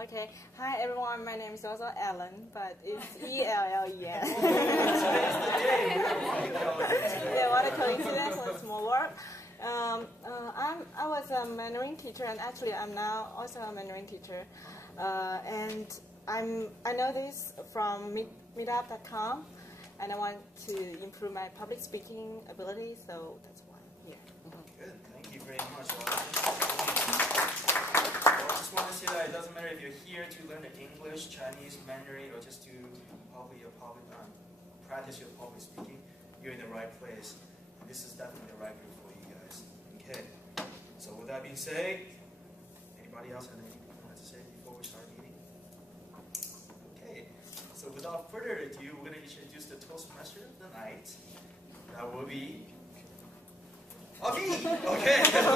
Okay. Hi everyone, my name is also Ellen, but it's Ellen. Yeah, what a coincidence, what a small world. I was a Mandarin teacher, and actually I'm now also a Mandarin teacher. And I know this from Meetup.com, and I want to improve my public speaking ability, so that's why I'm here. Good, thank you very much. I just want to say that it doesn't matter if you're here to learn English, Chinese, Mandarin, or just to practice your public speaking, you're in the right place. And this is definitely the right group for you guys. Okay. So with that being said, anybody else have anything you wanted to say before we start meeting? Okay. So without further ado, we're going to introduce the Toastmaster of the night. That will be me. Okay. And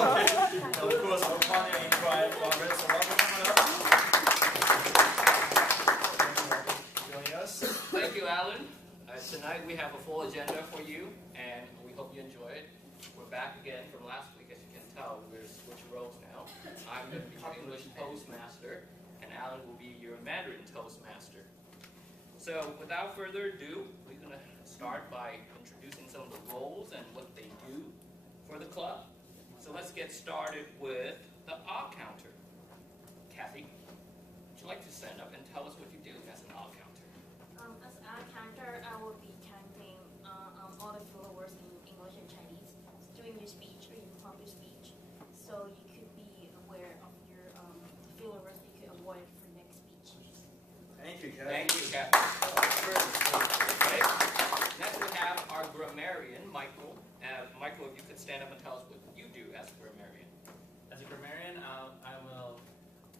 of course, our partner in crime, Robert. So Robert, come on up. Joining us. Thank you, Alan. Tonight we have a full agenda for you, and we hope you enjoy it. We're back again from last week, as you can tell. We're switching roles now. I'm going to be your English Toastmaster, and Alan will be your Mandarin Toastmaster. So, without further ado, we're going to start by introducing some of the roles and what they do for the club. So let's get started with the odd counter. Kathy, would you like to stand up and tell us what you do as an odd counter? As an odd counter, I will be counting all the filler words in English and Chinese during your speech or your public speech. So you could be aware of your filler words you could avoid for next speech. Thank you, Kathy. Thank you, Kathy. Okay. Next we have our grammarian, Michael. Michael, if you could stand up and tell us what you do as a grammarian. As a grammarian, I will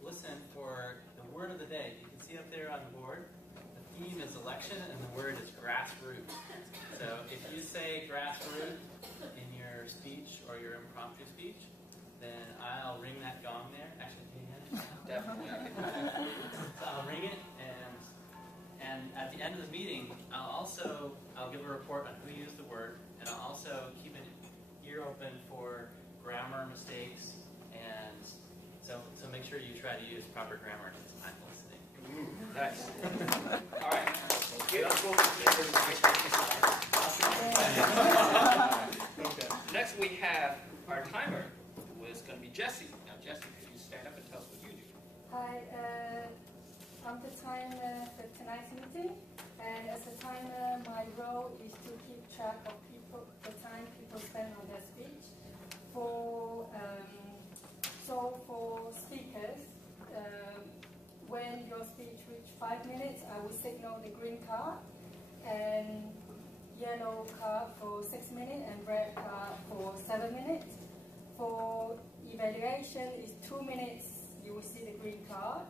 listen for the word of the day. You can see up there on the board, the theme is election and the word is grassroots. So if you say grassroots in your speech or your impromptu speech, then I'll ring that gong there. Actually, can you hear it? Definitely. So I'll ring it, and at the end of the meeting, I'll give a report on who used the word, and I'll also keep an ear open for grammar mistakes, and so make sure you try to use proper grammar in time listening. Nice. All right. Thank you. Okay. Next we have our timer, who is going to be Jessie. Now, Jessie, could you stand up and tell us what you do? Hi, I'm the timer for tonight's meeting, and as a timer, my role is to keep track of the time people spend on their speech. So for speakers, when your speech reaches 5 minutes, I will signal the green card, and yellow card for 6 minutes, and red card for 7 minutes. For evaluation, it's 2 minutes, you will see the green card.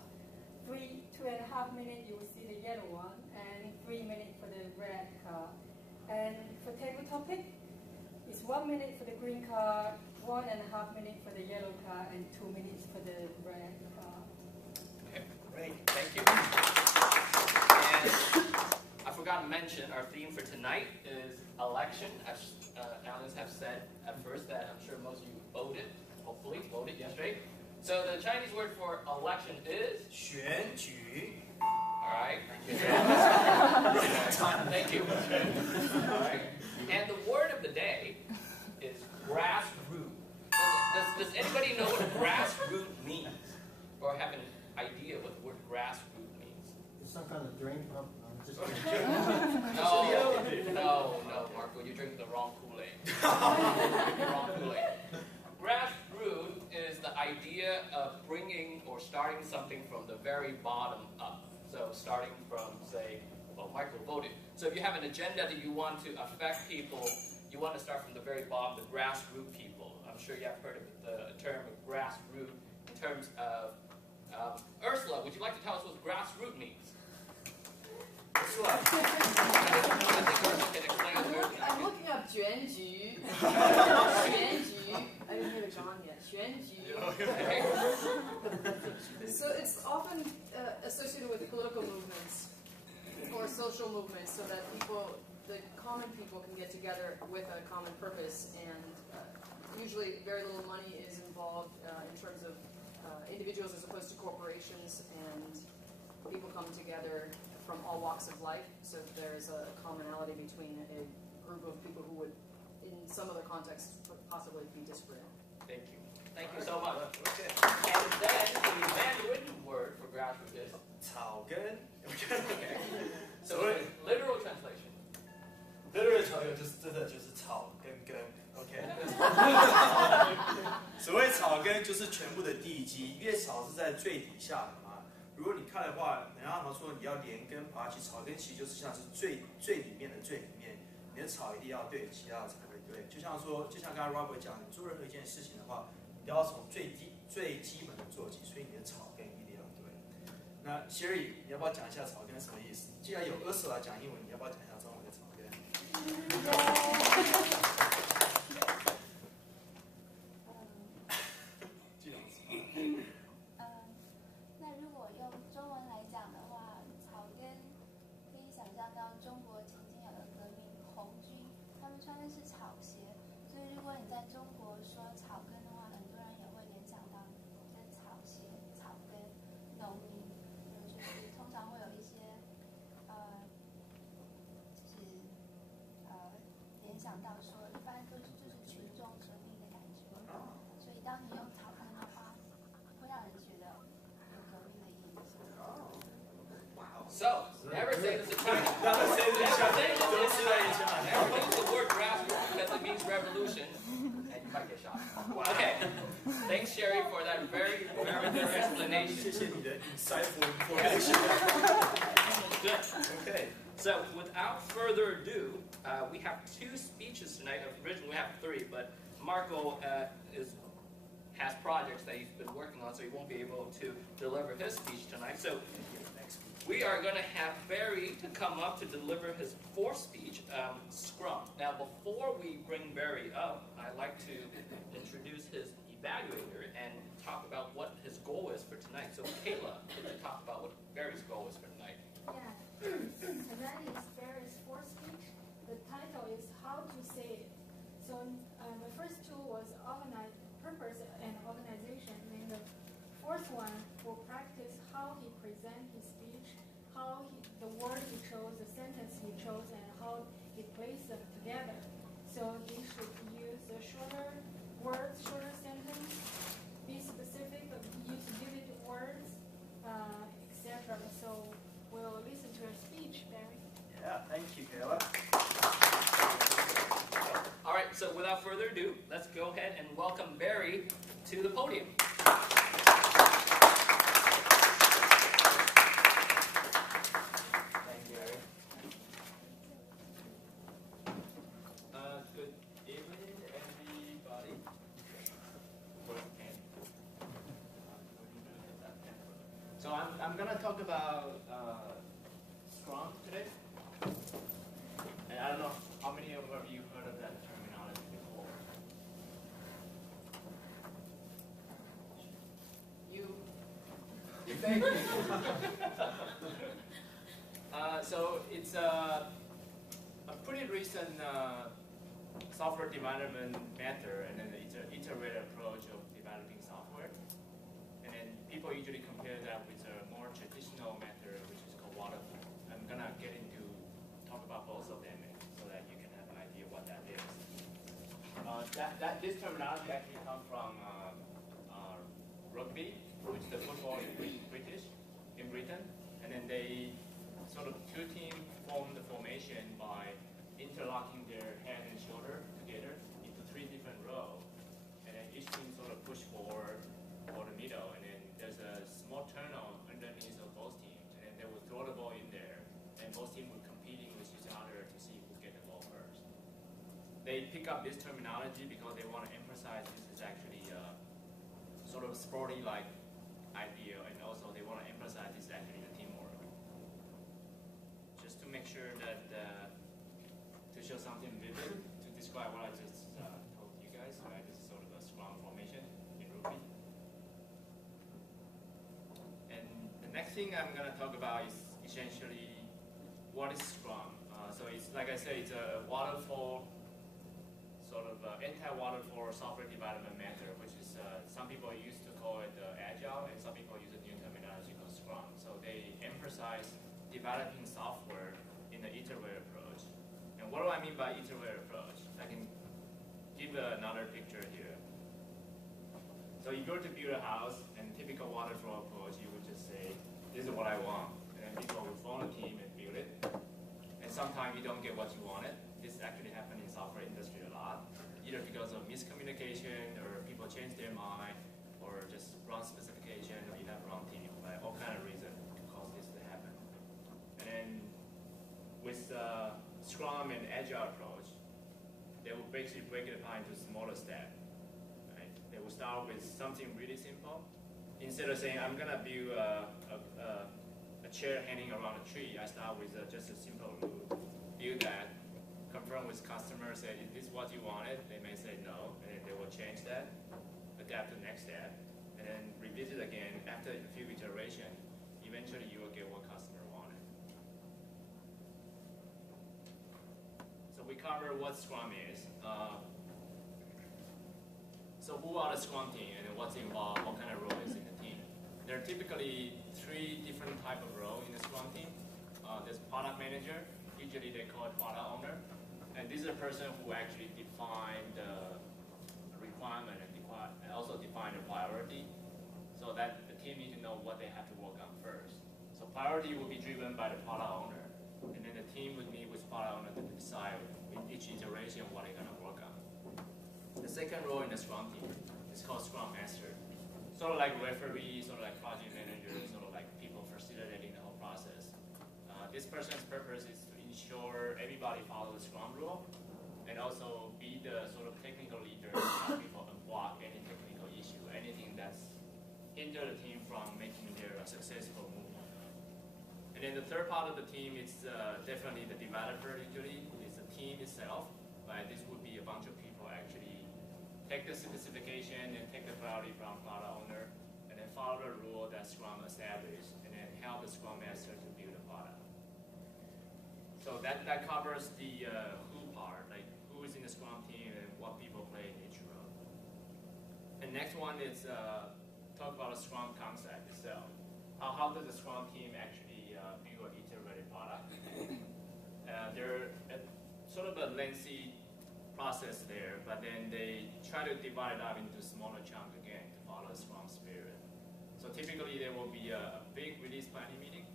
2.5 minutes, you will see the yellow one, and 3 minutes for the red card. And for table topic, it's 1 minute for the green card, 1.5 minutes for the yellow card, and 2 minutes for the red card. Okay, great, thank you. And I forgot to mention, our theme for tonight is election. As Alan have said at first that I'm sure most of you voted, hopefully voted yesterday. So the Chinese word for election is 选举. All right. Thank you. All right. And the word of the day is grassroots. Does anybody know what grassroots means, or have an idea what the word grassroots means? It's some kind of drink. Just No, Marco, you're drinking the wrong Kool-Aid. The wrong Kool-Aid. Grassroots is the idea of bringing or starting something from the very bottom up. So starting from, say, well, Michael voted. So if you have an agenda that you want to affect people, you want to start from the very bottom, the grassroots people. I'm sure you have heard of the term of grassroots in terms of Ursula, would you like to tell us what grassroots means? Ursula. I think Ursula can explain it better than I I'm can. looking up 选举. 选举. I didn't hear the gong yet. 选举. So it's often associated with political movements or social movements, so that the common people can get together with a common purpose, and usually very little money is involved in terms of individuals as opposed to corporations, and together from all walks of life, so there's a commonality between a group of people who would, in some other contexts, possibly be disagreeable. Thank you. Thank you so much. Okay. And then the Mandarin word for grassroot is 草根。okay. So literal translation. literal 草根就是真的就是草跟根 ，OK 。所谓草根就是全部的地基，因为草是在最底下的嘛。如果你看的话，人家说你要连根拔起，草根其实就是像是最里面的最里面，你的草一定要对，其他的才会对。就像刚刚 Robert 讲，你做任何一件事情的话，你要从最基本的做起，所以你的草根一定要对。那 Sherry， 你要不要讲一下草根什么意思？既然有Ursula讲英文，你要不要讲一下中文的草根？那如果用中文来讲的话，草根可以想象到中国曾经有个革命红军，他们穿的是草鞋，所以如果你在中国说草根的话，很多人也会联想到跟草鞋、草根、农民，就是通常会有一些联想到说，一般都是就是群众革命的感觉，所以当你用草根的话，会让人觉得有革命的意思。So, never say this in China. Never say this in China. Never say this in China. Never use the word grassroots because it means revolution, and you might get shot. Okay. Thanks, Sherry, for that very, very good explanation. 谢谢你的 insightful information. Good. Okay. So, without further ado, we have two speeches tonight. Originally, we have three, but Marco has projects that he's been working on, so he won't be able to deliver his speech tonight. So, we are going to have Barry to come up to deliver his fourth speech, Scrum. Now, before we bring Barry up, I'd like to introduce his evaluator and talk about what his goal is for tonight. So, Kayla, could you talk about what Barry's goal is for tonight? Yeah, tonight is Barry's fourth speech. The title is How to Say It. So the first two was purpose and organization, and the fourth one will practice how he presents his speech, the word he chose, the sentence he chose, and how he placed them together. So he should use the shorter words, shorter sentence, be specific, use vivid words, etc. So we'll listen to your speech, Barry. Yeah, thank you, Kayla. All right, so without further ado, let's go ahead and welcome Barry to the podium. Thank you, Barry. Good evening, everybody. So I'm gonna talk about Scrum today, and I don't know how many of you heard of that terminology before. You thank you. So it's a pretty recent software development method, and then it's an iterative approach of developing software. And then people usually compare that with a more traditional method, which is called waterfall. I'm gonna talk about both of them so that you can have an idea what that is. This terminology actually comes from rugby, which is the football in Britain, and then they sort of two teams form the formation by interlocking their head and shoulder together into three different rows, and then each team sort of push forward or the middle, and then there's a small tunnel underneath of both teams, and then they will throw the ball in there, and both teams will competing with each other to see who get the ball first. They pick up this terminology because they want to emphasize this is actually sort of a sporty-like idea, and also they want to emphasize this is actually the teamwork. Just to make sure that to show something vivid to describe what I just told you guys, right? This is sort of a Scrum formation in Ruby. And the next thing I'm going to talk about is essentially what is Scrum. So it's, like I said, it's a waterfall, sort of anti-waterfall software development method, which is some people used to call it Agile, and some people use a new terminology called Scrum. So they emphasize developing software in the iterative approach. And what do I mean by iterative approach? I can give another picture here. So if you were to build a house and typical water flow approach, you would just say, this is what I want. And then people will phone a team and build it. And sometimes you don't get what you wanted. This actually happens in software industry a lot, either because of miscommunication or people change their mind or just wrong specification or you have wrong team, right? All kind of reasons cause this to happen. And then with Scrum and Agile approach, they will basically break it apart into smaller steps. Right? They will start with something really simple. Instead of saying, I'm going to build a chair hanging around a tree, I start with just a simple rule. Build that, confirm with customers, say, is this what you wanted? They may say no, and then they will change that, adapt to the next step, and then revisit again after a few iterations. Eventually, you will get what customer wanted. So we cover what Scrum is. So who are the Scrum team and what's involved, what kind of role is in the team? There are typically 3 different types of roles in the Scrum team. There's product manager, usually they call it product owner. And this is a person who actually define the requirement and also define the priority so that the team needs to know what they have to work on first. So priority will be driven by the product owner. And then the team would meet with product owner to decide in each iteration what they're going to work on. The second role in the Scrum team is called Scrum Master. Sort of like referee, sort of like project manager, sort of like people facilitating the whole process. This person's purpose is to ensure everybody follows the Scrum rule and also be the sort of technical leader to help people unblock any technical issue, anything that's hinder the team from making their successful movement. And then the third part of the team is definitely the developer usually. It's the team itself. Right? This would be a bunch of people actually take the specification and take the priority from product owner and then follow the rule that Scrum established and then help the Scrum Master to build a product. So that covers the who part, like who is in the Scrum team and what people play in each role. And next one is talk about the Scrum concept itself. How does the Scrum team actually build an iterative product? They're sort of a lengthy process there, but then they try to divide it up into smaller chunks again to follow the Scrum spirit. So typically there will be a big release planning meeting.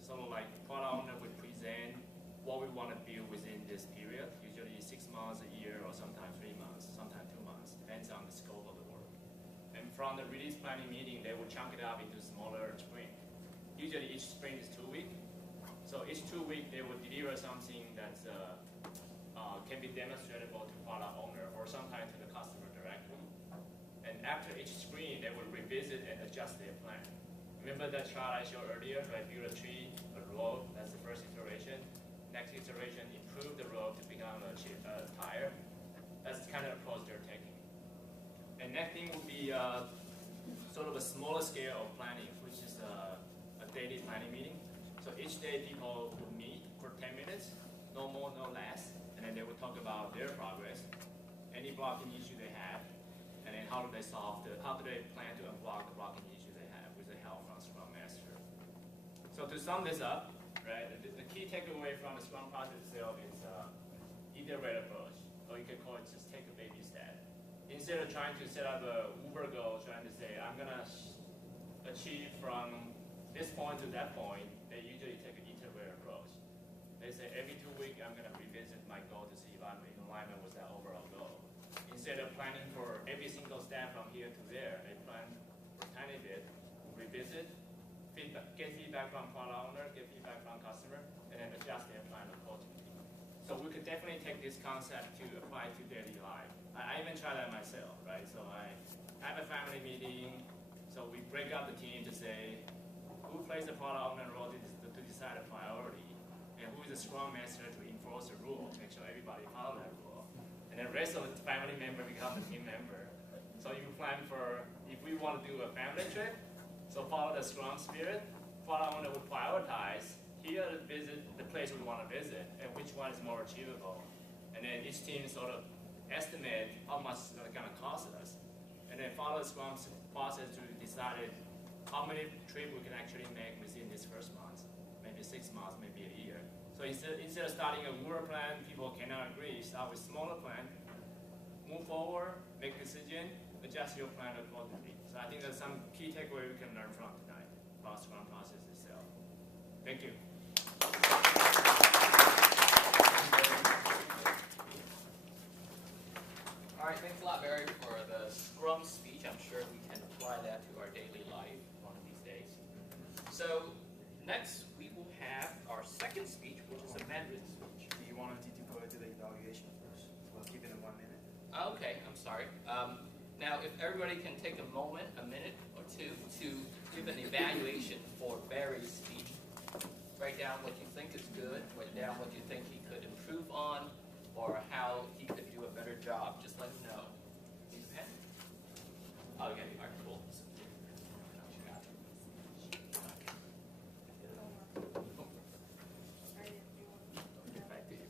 Sort of like product owner would present what we want to build within this period, usually 6 months, a year, or sometimes 3 months, sometimes 2 months, depends on the scope of the work. And from the release planning meeting, they will chunk it up into smaller sprints. Usually each sprint is 2 weeks. So each 2 weeks, they will deliver something that's can be demonstratable to product owner or sometimes to the customer directly. And after each sprint, they will revisit and adjust their plan. Remember that chart I showed earlier, right? Build a tree, a road, that's the first iteration. Next iteration, improve the road to become a tire. That's the kind of approach they're taking. And next thing will be sort of a smaller scale of planning, which is a daily planning meeting. So each day people will meet for 10 minutes, no more, no less, and then they will talk about their progress, any blocking issue they have, and then how do they plan to unblock the blocking issue they have with the help from Scrum Master. So to sum this up, right, the key takeaway from the Scrum process itself is iterative approach, or you can call it just take a baby step. Instead of trying to set up a Uber goal, trying to say, I'm going to achieve from this point to that point, they usually take an iterative approach. They say every 2 weeks, I'm going to revisit my goal to see if I'm in alignment with that overall goal. Instead of planning for every single step from here to there, they plan for a tiny bit, revisit, get feedback from product owner, get feedback from customer, and then adjust their plan accordingly. So we could definitely take this concept to apply to daily life. I even try that myself, right? So I have a family meeting, so we break up the team to say, who plays the product owner role to decide a priority, and who is the Scrum Master to enforce the rule, make sure everybody follow that rule. And then the rest of the family member become the team member. So you plan for, if we want to do a family trip, so follow the Scrum spirit, product owner will prioritize, here visit the place we want to visit, and which one is more achievable. And then each team sort of estimate how much it's going to cost us. And then follow the Scrum process to decide how many trips we can actually make within this first month. maybe 6 months, maybe a year. So instead of starting a bigger plan, people cannot agree, start with smaller plan, move forward, make decision, adjust your plan accordingly. So I think there's some key takeaway we can learn from tonight about Scrum process itself. Thank you. All right, thanks a lot, Barry, for the Scrum speech. I'm sure we can apply that to our daily life one of these days. So next, we will have our second speech, which is a Mandarin speech. Do you want to go into the evaluation first? We'll keep it in 1 minute. Okay, I'm sorry. Now, if everybody can take a minute or two, to give an evaluation for Barry's speech. Write down what you think is good, write down what you think he could improve on, or how he could do a better job. Just let him know. Need a pen? Oh, okay. All right, cool. Back to you.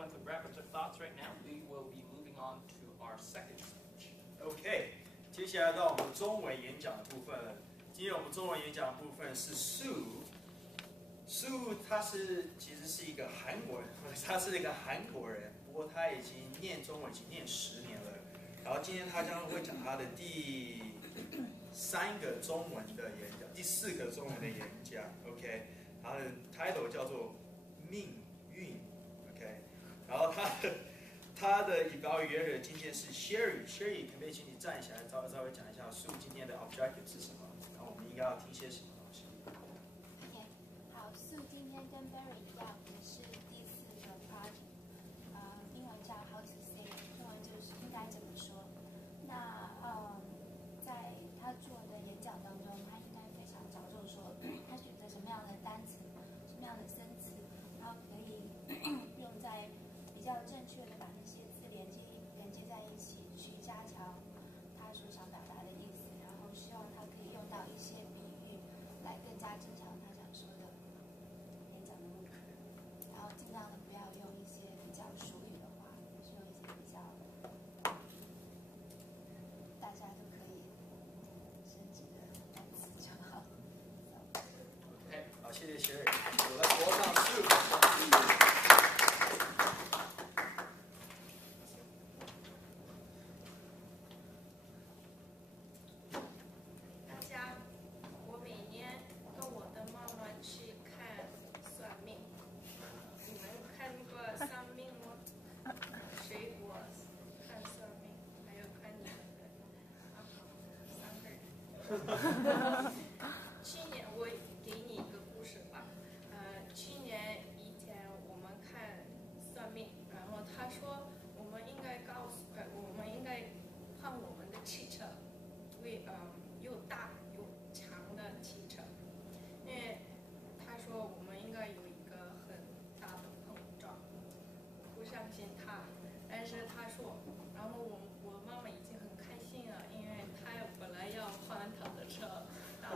To wrap up their thoughts right now, we will be moving on to our second speech. OK， 接下来到我们中文演讲的部分了。今天我们中文演讲的部分是 Sue，Sue 他其实是一个韩国人，他是一个韩国人，不过他已经念中文已经念10年了。然后今天他将会讲他的第3个中文的演讲，第4个中文的演讲。OK， 他的 title 叫做命运。OK。 然后他的evaluator今天是 Sherry， 可不可以请你站起来，稍微讲一下Sue今天的 objective 是什么？然后我们应该要听些什么东西 OK， 好，Sue今天跟 Barry 一样，也是第4个 project， 英文叫 How to Say， 英文就是应该怎么说。那在他做的演讲当中，他应该非常着重说，他选择什么样的单词，什么样的生词，然后可以用在比较正确的把那些字连接在一起，去加强他所想表达的意思，然后希望他可以用到一些比喻来更加增强他想说的演讲的目的，然后尽量的不要用一些比较俗语的话，是用一些比较大家都可以升级的单词就好。OK， 好，谢谢Sherry，我来播上Sue。去年我给你一个故事吧。去年以前我们看算命，然后他说我们应该我们应该换我们的汽车，又大又长的汽车，因为他说我们应该有一个很大的碰撞。不相信他，但是他说，然后我妈妈已经很开心了，因为她本来要换她的车，然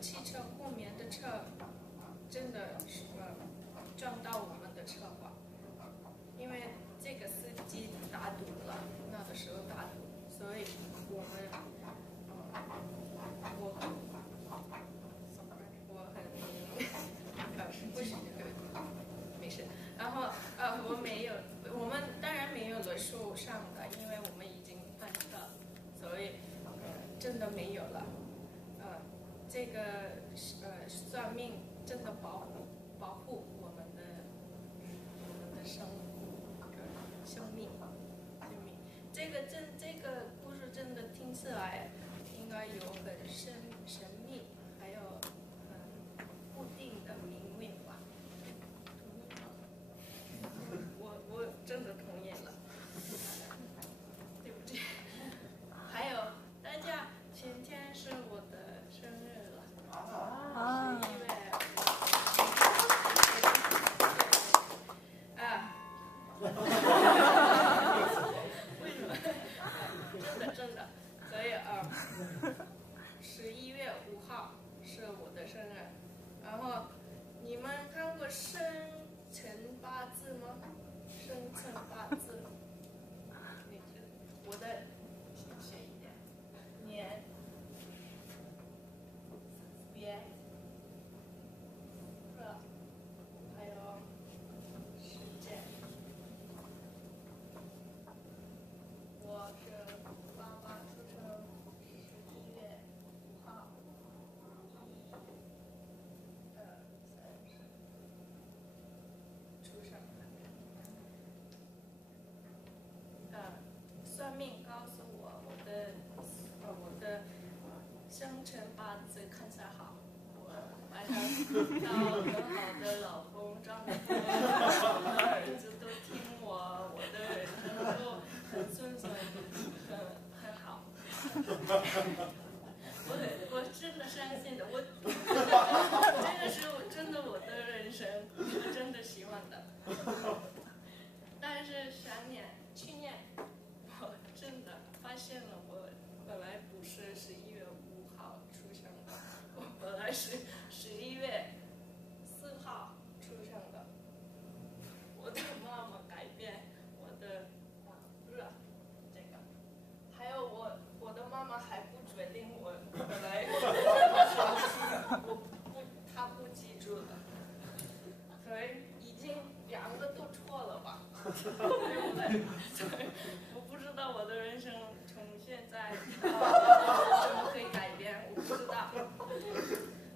汽车后面的车真的是撞到我们的车吧，因为这个司机打赌了，那个时候打赌，所以我很不是没事，然后我们当然没有了受伤的，因为我们已经翻车，所以真的没有了。这个算命真的保护我们的生命。这个故事真的听起来应该有很神秘，还有很固定的命运吧？我真的同意了，对不对？还有大家，今天是我的生日了，11月。为什么？真的，所以11月5号是我的生日。然后你们看过生辰八字吗？生辰八字，我的写一点，年、月、日，还有时间。我是爸爸出生11月5号出生的。算命告诉我，我的生辰八字看起来好，我马上找很好的老公丈夫，我的儿子都听我，我的人生都很顺遂，很好。我真的相信的，这个是真的我的人生，我真的希望的。但是去年我真的发现了，我本来不是11月5号出生的，我本来是11月4号出生的。我的妈妈改变我的日，这个，还有我的妈妈还不决定我本来她不记住的，所以已经2个都错了吧，对不对？所以我不知道我的人生从现在怎么可以改变，我不知道。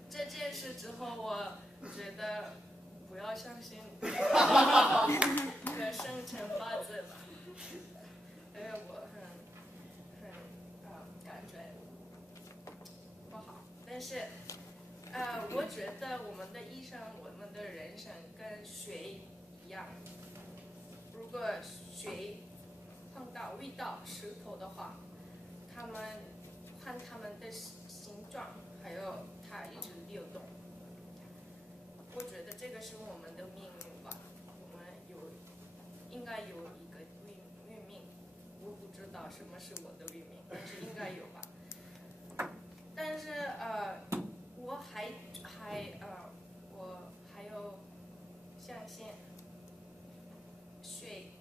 这件事之后，我觉得不要相信生辰八字吧，因为我感觉不好。但是我觉得我们的一生，我们的人生跟水一样，如果水遇到石头的话，他们看他们的形状，还有它一直流动。我觉得这个是我们的命运吧，我们应该有一个运命，我不知道什么是我的运命，但是应该有吧。但是我还有相信水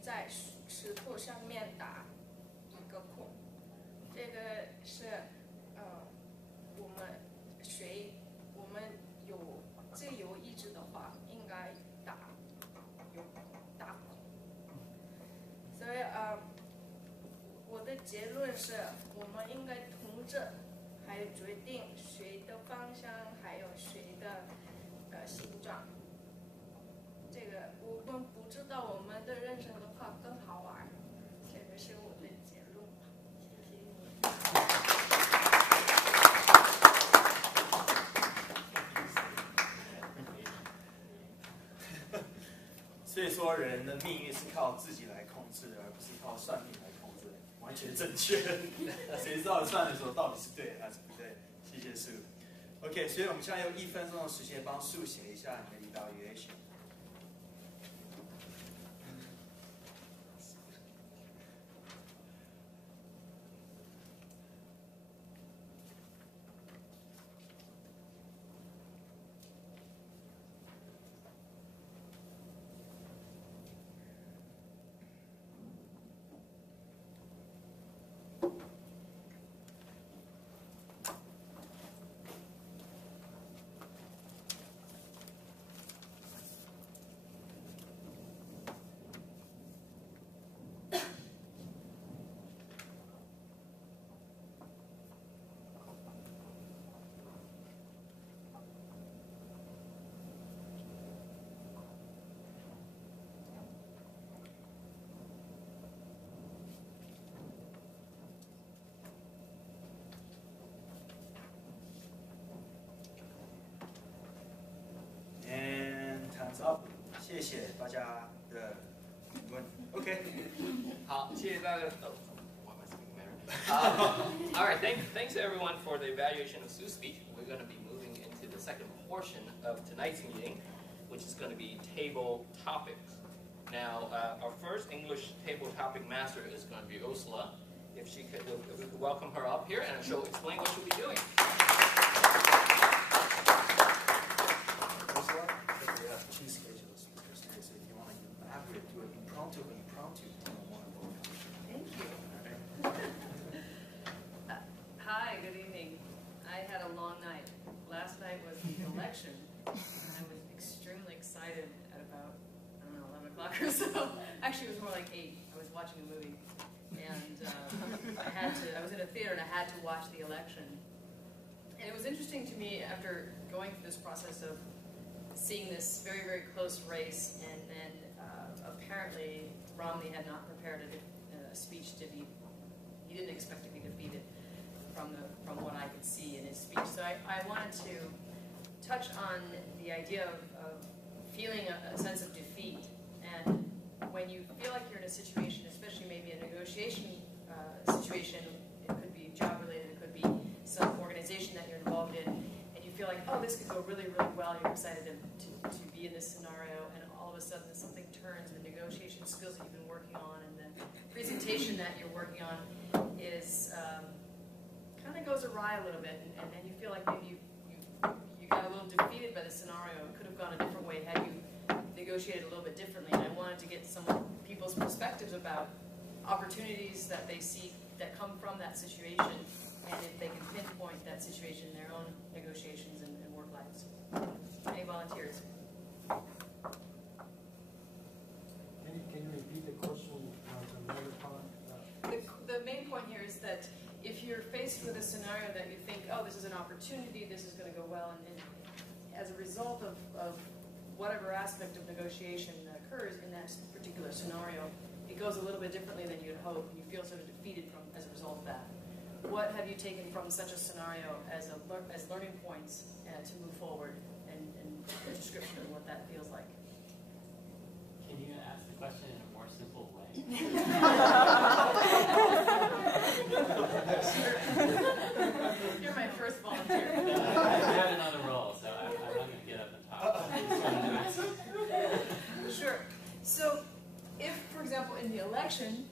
在石头上面打一个孔，这个是我们有自由意志的话，应该打孔。所以我的结论是，我们应该同着，还有决定水的方向，还有水的形状。这个我们不知道我们的人生的话更好玩，这个是我的结论吧。谢谢你。所以说，人的命运是靠自己来控制的，而不是靠算命来控制的，完全正确。谁知道算的时候到底是对还是不对？谢谢Sue。OK， 所以我们现在用1分钟的时间帮Sue写一下你的 evaluation。大家的评论。OK， 好，谢谢大家。All right, thanks everyone for the evaluation of Sue's speech. We're going to be moving into the second portion of tonight's meeting, which is going to be table topics. Now, our first English table topic master is going to be Ursula. If we could welcome her up here, and she'll explain what she'll be doing. Ursula, we have two schedules speakers today, so if you want to elaborate, do an impromptu. Thank you. Hi, good evening. I had a long night. Last night was the election, and I was extremely excited at about, 11 o'clock or so. Actually, it was more like 8. I was watching a movie, and I was in a theater and I had to watch the election. And it was interesting to me after going through this process of seeing this very, very close race, and then apparently Romney had not prepared a speech to be, he didn't expect to be defeated from what I could see in his speech. So I wanted to touch on the idea of feeling a sense of defeat. And when you feel like you're in a situation, especially maybe a negotiation situation, it could be job related, it could be some organization that you're involved in, and you feel like, oh, this could go really, really well, you're excited to be in this scenario, and all of a sudden something turns, and the negotiation skills that you've been working on and the presentation that you're working on is kind of goes awry a little bit, and then you feel like maybe you got a little defeated by the scenario. It could have gone a different way had you negotiated a little bit differently. And I wanted to get some people's perspectives about opportunities that they see that come from that situation, and if they can pinpoint that situation in their own negotiations and work lives. Any volunteers? Can you repeat the question? The main point here is that if you're faced with a scenario that you think, oh, this is an opportunity, this is going to go well, and as a result of whatever aspect of negotiation that occurs in that particular scenario, it goes a little bit differently than you'd hope, and you feel sort of defeated as a result of that. What have you taken from such a scenario as learning points to move forward, and a description of what that feels like? Can you ask the question in a more simple way? You're my first volunteer. I have another role, so I'm not going to get up and talk. Sure. So, if, for example, in the election,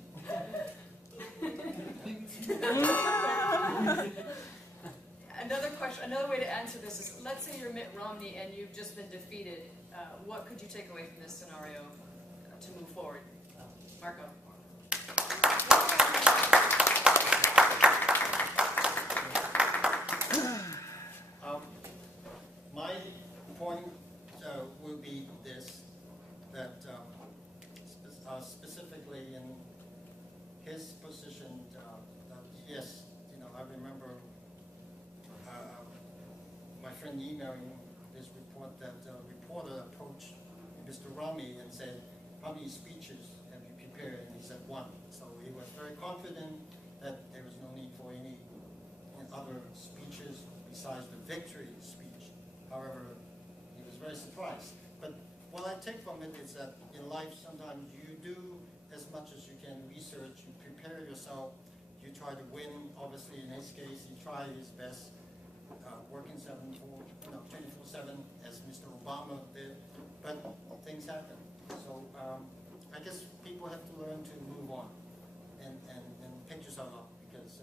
another way to answer this is, let's say you're Mitt Romney and you've just been defeated. What could you take away from this scenario to move forward? Marco. My point will be this, that specifically in his position, yes, I remember my friend emailing this report that a reporter approached Mr. Romney and said, how many speeches have you prepared? And he said 1. So he was very confident that there was no need for any other speeches besides the victory speech. However, he was very surprised. But what I take from it is that in life sometimes you do as much as you can research, you prepare yourself, you try to win. Obviously in his case, he tried his best, working 24/7 as Mr. Obama did, but things happen. So I guess people have to learn to move on and pick yourself up, because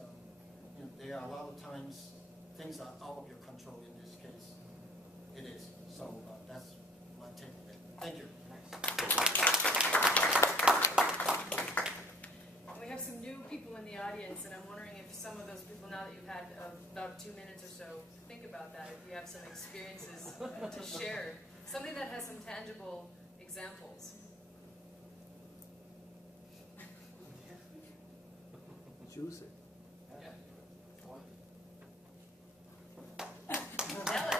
there are a lot of times things are out of your control. In this case, it is. So that's my take on it. Thank you. We have some new people in the audience, and I'm wondering if some of those people, now that you've had about 2 minutes or so to think about that, if you have some experiences to share, something that has some tangible examples. Juicy. Yeah. Tell it.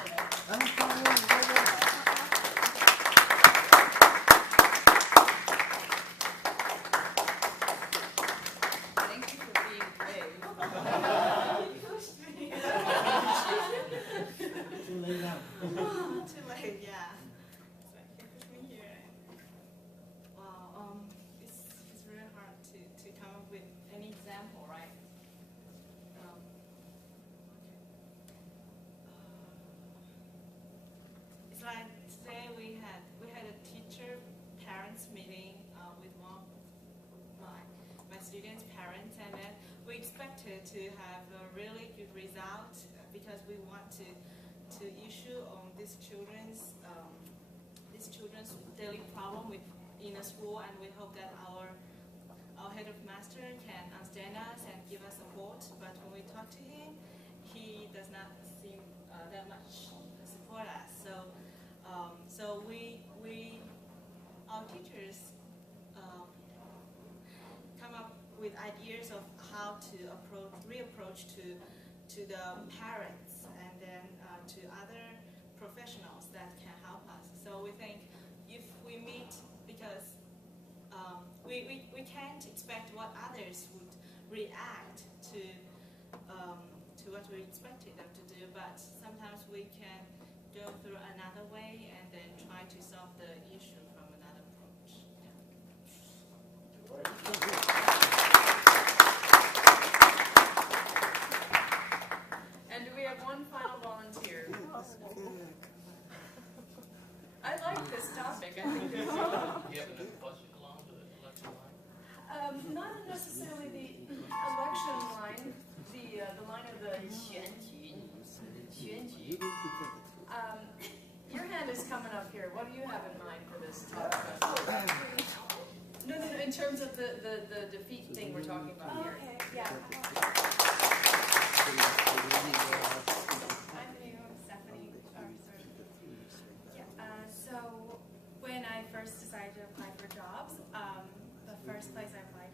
Thank you for being brave. Too late now. Too late, yeah. So you push me here. expected to have a really good result because we want to issue on these children's daily problem in a school, and we hope that our head of master can understand us and give us support. But when we talk to him, he does not seem that much support us. So our teachers come up with ideas of how to reapproach to the parents and then to other professionals that can help us. So we think if we meet, because we can't expect what others would react to what we expected them to do, but sometimes we can go through another way and then try to solve the issue from another approach. And do we have one final volunteer? I like this topic. I think it's not necessarily the election line, the line of the 选举. Your hand is coming up here. What do you have in mind for this topic? No, in terms of the defeat thing we're talking about here. Okay, yeah. I'm new, Stephanie. So when I first decided to apply for jobs, the first place I applied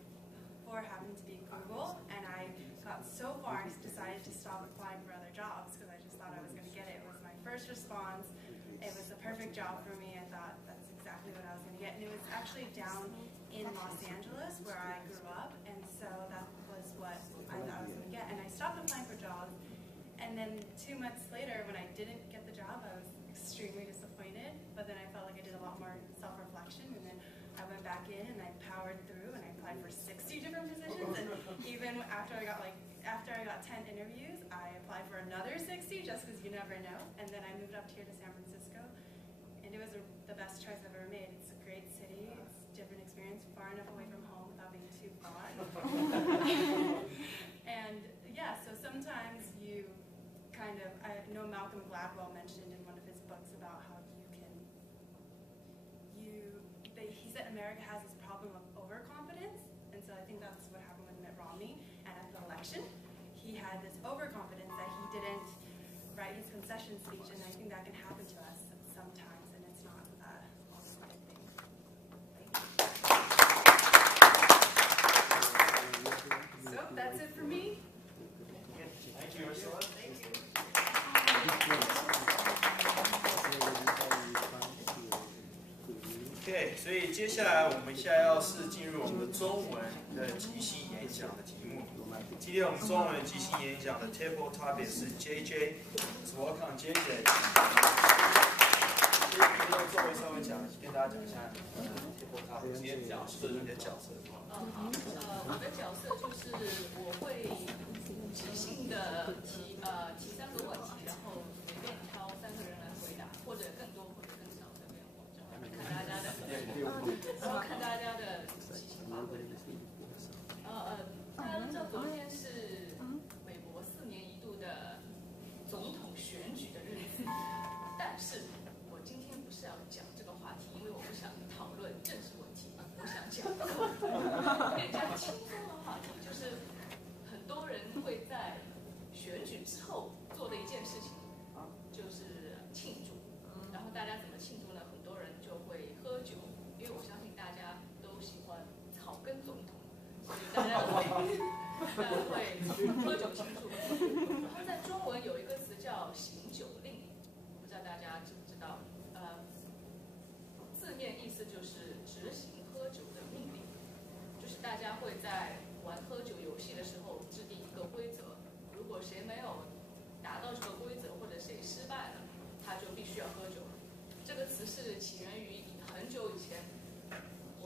for happened to be Google, and I got so far I decided to stop applying for other jobs because I just thought I was going to get it. It was my first response. It was the perfect job for me. I thought that's exactly what I was going to get, and it was actually down in Los Angeles where I grew up, and so that was what I thought I was going to get. And I stopped applying for jobs, and then 2 months later when I didn't get the job, I was extremely disappointed, but then I felt like I did a lot more self-reflection, and then I went back in and I powered through and I applied for 60 different positions, and even after I got 10 interviews, I applied for another 60 just because you never know, and then I moved up here to San Francisco, and it was the best choice I've ever made. It's a great city, it's a different experience, far enough away from home without being too far. And yeah, so sometimes you kind of, I know Malcolm Gladwell mentioned in one of his books about how he said America has this problem of overconfidence, and so I think that's what happened with Mitt Romney. And at the election, he had this overconfidence that he didn't write his concession speech, and I think that can happen to us sometimes, and it's not always a good thing. So that's it for me. Thank you, Ursula. Thank you. OK， 所以接下来我们现在要是进入我们的中文的即兴演讲的题目。今天我们中文即兴演讲的 table topic 是 JJ。Welcome JJ。可以用中文稍微讲，跟大家讲一下 table topic 你的角色。好，我的角色就是我会即兴的提3个问题，然后随便挑3个人来回答，或者更多或者更少的，看大家的即兴发挥。大家都知道昨天是美国4年1度的总统选举的日子，但是我今天不是要讲这个话题，因为我不想讨论政治问题，我想讲一个更加轻松的话题，就是很多人会在选举之后做的一件事情，就是庆祝。然后大家怎么庆祝呢？很多人就会喝酒，因为我相信大家都喜欢草根总统，所以大家会喝酒庆祝。然后在中文有一个词叫行酒令，不知道大家知不知道？字面意思就是执行喝酒的命令，就是大家会在玩喝酒游戏的时候制定一个规则，如果谁没有达到这个规则，或者谁失败了，他就必须要喝酒。这个词是起源于很久以前，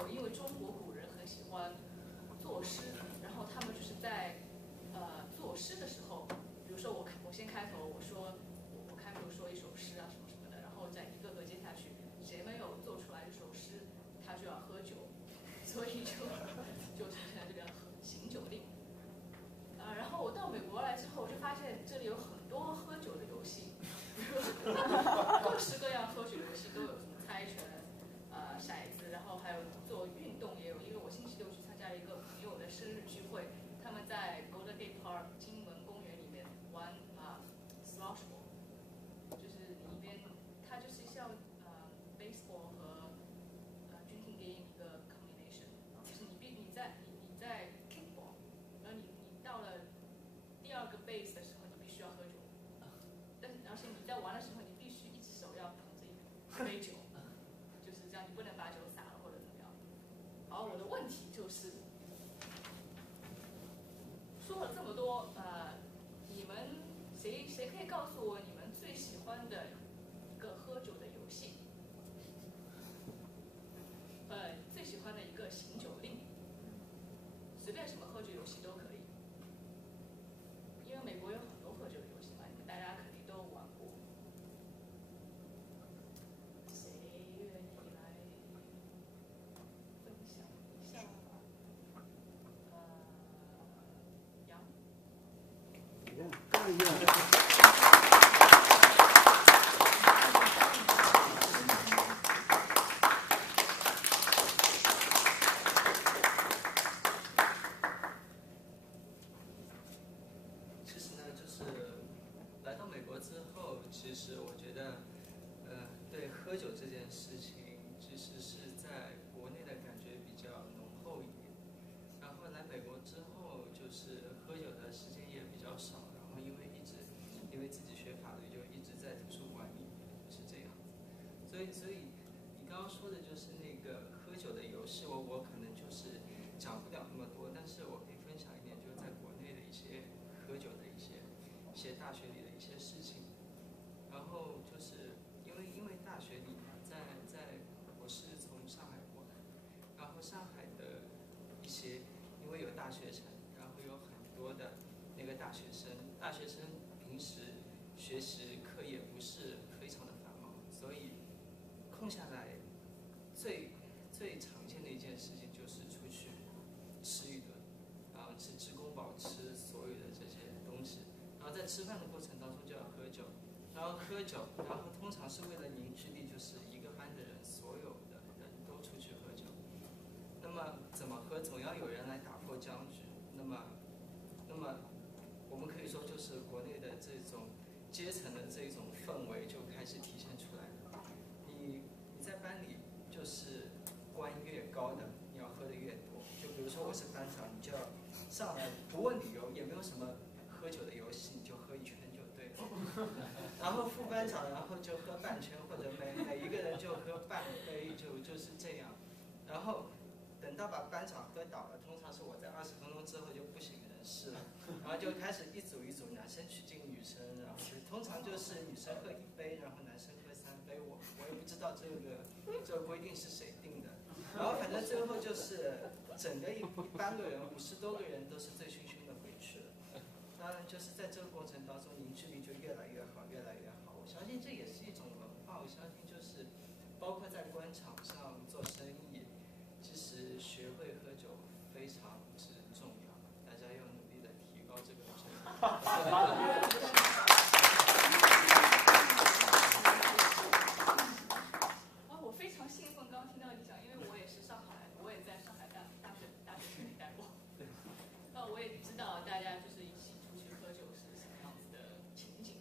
因为中国古人很喜欢作诗，然后他们就是在作诗的时候，比如说我先开头，我开头说一首诗啊什么什么的，然后再一个个接下去，谁没有做出来这首诗，他就要喝酒，所以就出现了这个行酒令。然后且你在玩的时候，你必须一只手要捧着一杯酒，就是这样，你不能把酒洒了或者怎么样。好，我的问题就是，说了这么多，你们谁可以告诉我你们最喜欢的一个喝酒的游戏？最喜欢的一个醒酒令，随便什么喝酒游戏都可以。因为美国有很多喝酒的游戏嘛，你们大家肯定都玩过。谁愿意来分享一下？杨。其实呢，就是来到美国之后，其实我觉得，对喝酒这件事情，其实是在国内的感觉比较浓厚一点。然后来美国之后，就是喝酒的时间也比较少。然后因为自己学法律，就一直在图书馆里面，是这样子。所以你刚刚说的就是那个喝酒的游戏，我可能就是讲不了那么多，但是我可以分享一点，就是在国内的一些喝酒的一些大学里的一些事情。然后就是因为大学里嘛，我是从上海过来，然后上海的一些因为有大学城，然后有很多的那个大学生平时学习课也不是非常的繁忙，所以空下来最常见的一件事情就是出去吃一顿，然后吃宫保，吃所有的这些东西，然后在吃饭的过程当中就要喝酒，然后通常是为了凝聚力，就是一个班的人所有的人都出去喝酒。那么怎么喝，总要有人来打破僵局。那么我们可以说就是国内的这种阶层的这种氛围就开始体现出来了。你在班里就是官越高的，你要喝的越多。就比如说我是班长，你就要上来不问理由，也没有什么喝酒的游戏，你就喝一圈就对了。然后副班长，然后就喝半圈，或者每一个人就喝半杯，就是这样。然后等到把班长喝倒了，通常是我在20分钟之后就不省人事了，然后就开始一组一组男生去敬女生，然后通常就是女生喝1杯，然后男生喝3杯。我也不知道这个规定是谁定的。然后反正最后就是整个一班的人50多个人都是醉醺醺的回去了。当然就是在这个过程当中凝聚力就越来越好，越来越好。我相信这也是一种文化，我相信就是包括在官场上做生意，其实学会喝酒非常之重要，大家要努力的提高这个程度。我非常兴奋，刚听到你讲，因为我也是上海，我也在上海大学城里待过。我也知道大家就是一起出去喝酒是什么样子的情景。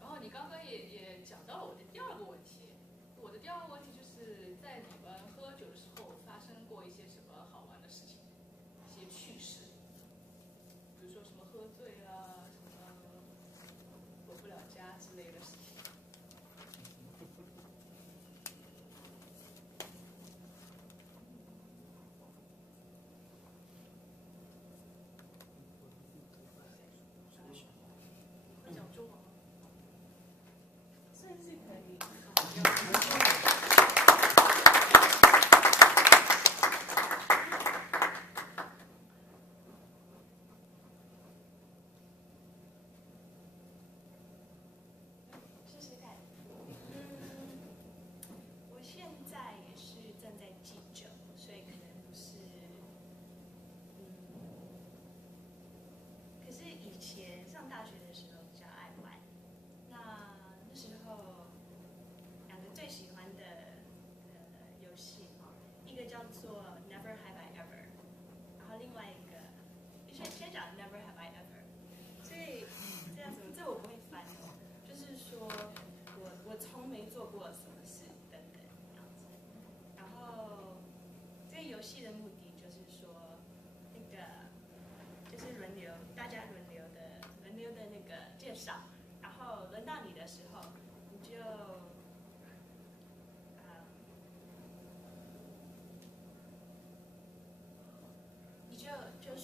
然后你刚刚也讲到了我的第二个问题，我的第二个问题就是在你们喝酒的时候发生过一些什么好玩的事情，一些趣事，比如说什么喝醉啦，什么回不了家之类的事情。会讲中文吗？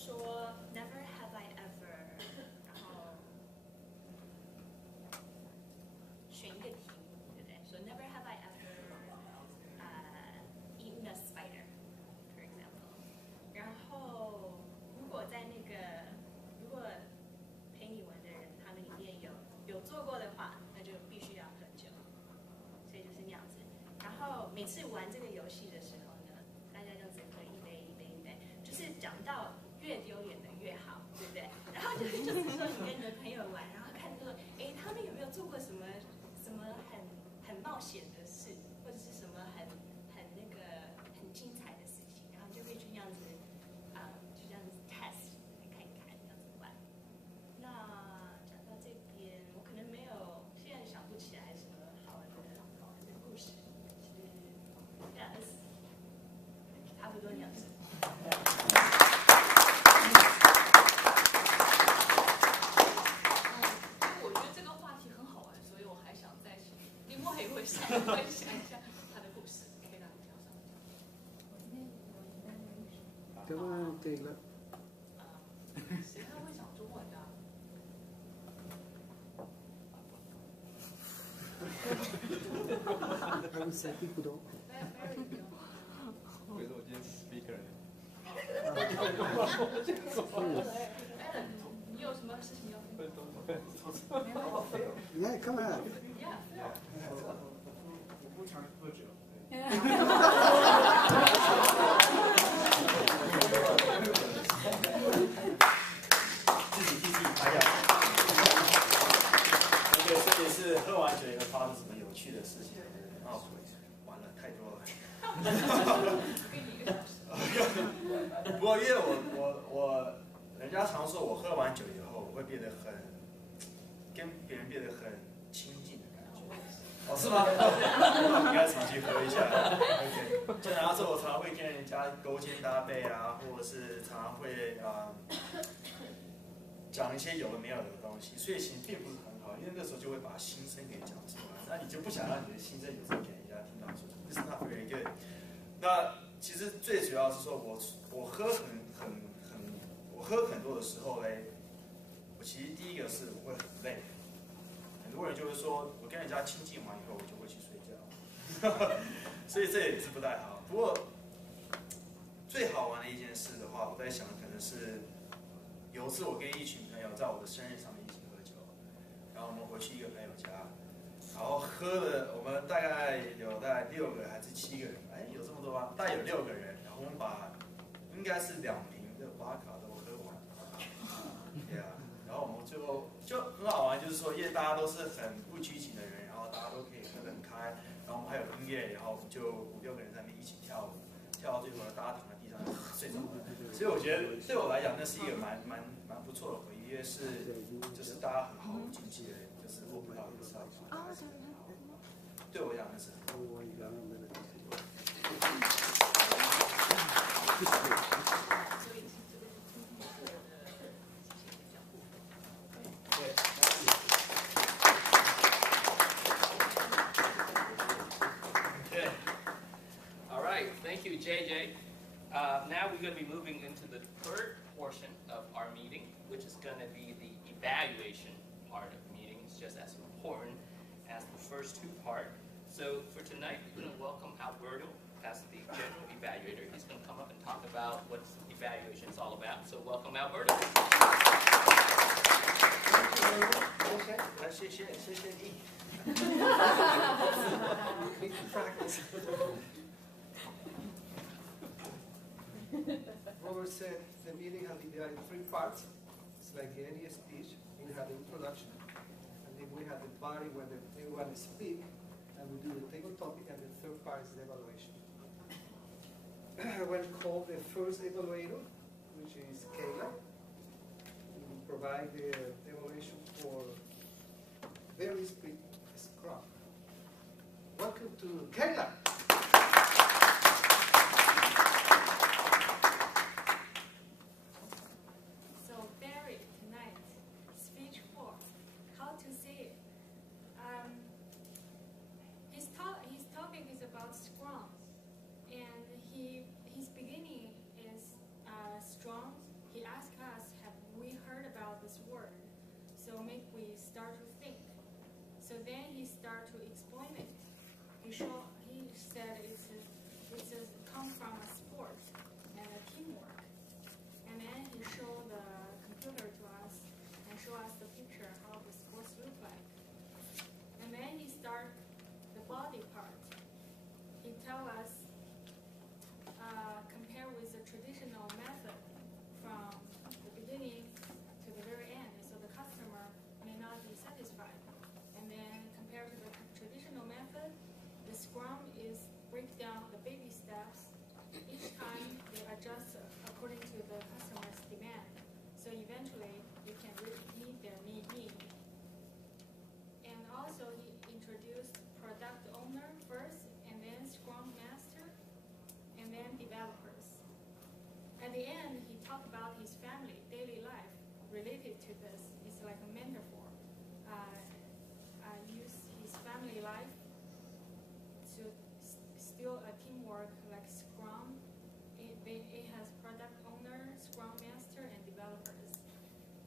说 Never have I ever， 然后选一个题目，对不对？说 Never have I ever eaten a spider, for example。然后如果在那个如果陪你玩的人他们里面有做过的话，那就必须要喝酒，所以就是那样子。然后每次玩这个游戏的时候呢，大家就只喝一杯一杯一杯，就是讲到越丢脸的越好，对不对？然后就是说你跟你的朋友玩，然后看说，哎，他们有没有做过什么很冒险的事，或者是什么很那个很精彩的事情，然后就会去那样子就这样子 test 来看一看这样子玩。那讲到这边，我可能没有现在想不起来什么好玩的故事，是 yes， 差不多那样子。我觉得这个话题很好玩，所以我还想再请另外一位稍微分享一下他的故事，可以让你跳上。对了。谁还会讲中文的？I would say people don't. 可是我今天 speaker。你有什么事情要分享 Yeah, come on.？Yeah。我不常喝酒。自己替自己拍药。对，这也是喝完酒以后发生什么有趣的事情？哦，完了，太多了。不过因为我人家常说我喝完酒以后我会变得跟别人变得很亲近的感觉。哦，是吗？应该常去喝一下。OK。就然后我常常会跟人家勾肩搭背啊，或者是常常会讲一些有的没有的东西，所以其实并不是很好，因为那时候就会把心声给讲出来，那你就不想让你的心声有时候给人家听到说 "This is not very good"。那其实最主要是说我喝很多的时候嘞，我其实第一个是我会很累，很多人就会说我跟人家亲近完以后我就会去睡觉，所以这也是不太好。不过最好玩的一件事的话，我在想可能是有一次我跟一群朋友在我的生日上面一起喝酒，然后我们回去一个朋友家，然后喝了我们大概6个还是7个人，哎，有这么多吗？大概有6个人，然后我们把应该是2瓶的巴卡都喝完，对啊，然后我们最后就很好玩，就是说因为大家都是很不拘谨的人，然后大家都可以喝得很开，然后我们还有音乐，然后我们就5、6个人在那边一起跳舞，跳到最后大家躺在地上睡着了。所以我觉得对我来讲，那是一个蛮不错的回忆，因为就是大家很毫无禁忌的，就是我不好意思啊。对我讲那是。Okay. All right. Thank you, JJ. Now we're going to be moving into the third portion of our meeting, which is going to be the evaluation part of the meeting. It's just as important as the first two parts. So for tonight, we're going to welcome Alberto as the general evaluator. He's going to come up and talk about what evaluation is all about. So welcome, Alberto. Robert said the meeting has been divided in 3 parts. It's like any speech. We have the introduction, and then we have the body where everyone speaks, and we do the table topic, and the third part is the evaluation. I will call the first evaluator, which is Kayla. We will provide the evaluation for very strict Scrum. Welcome to Kayla. So Barry, tonight, speech 4, how to say it. His topic is about Scrum, and his beginning is strong. He asks So make we start to think. So then he started to explain it. He said it's come from a sport and a teamwork. And then he showed the computer to us and show us the picture how the sports look like. And then he start the body part. He tell us compare with the traditional method from the beginning to the very end, so the customer may not be satisfied. And then compared to the traditional method, the Scrum is break down the baby steps. Each time they adjust according to the customer's demand. So eventually you can meet their need. And also he introduced product owner first, and then Scrum Master, and then developers. At the end, he talked about his family, daily life related to this. It's like a metaphor. Use his family life to still a teamwork like Scrum. It has product owner, Scrum Master, and developers.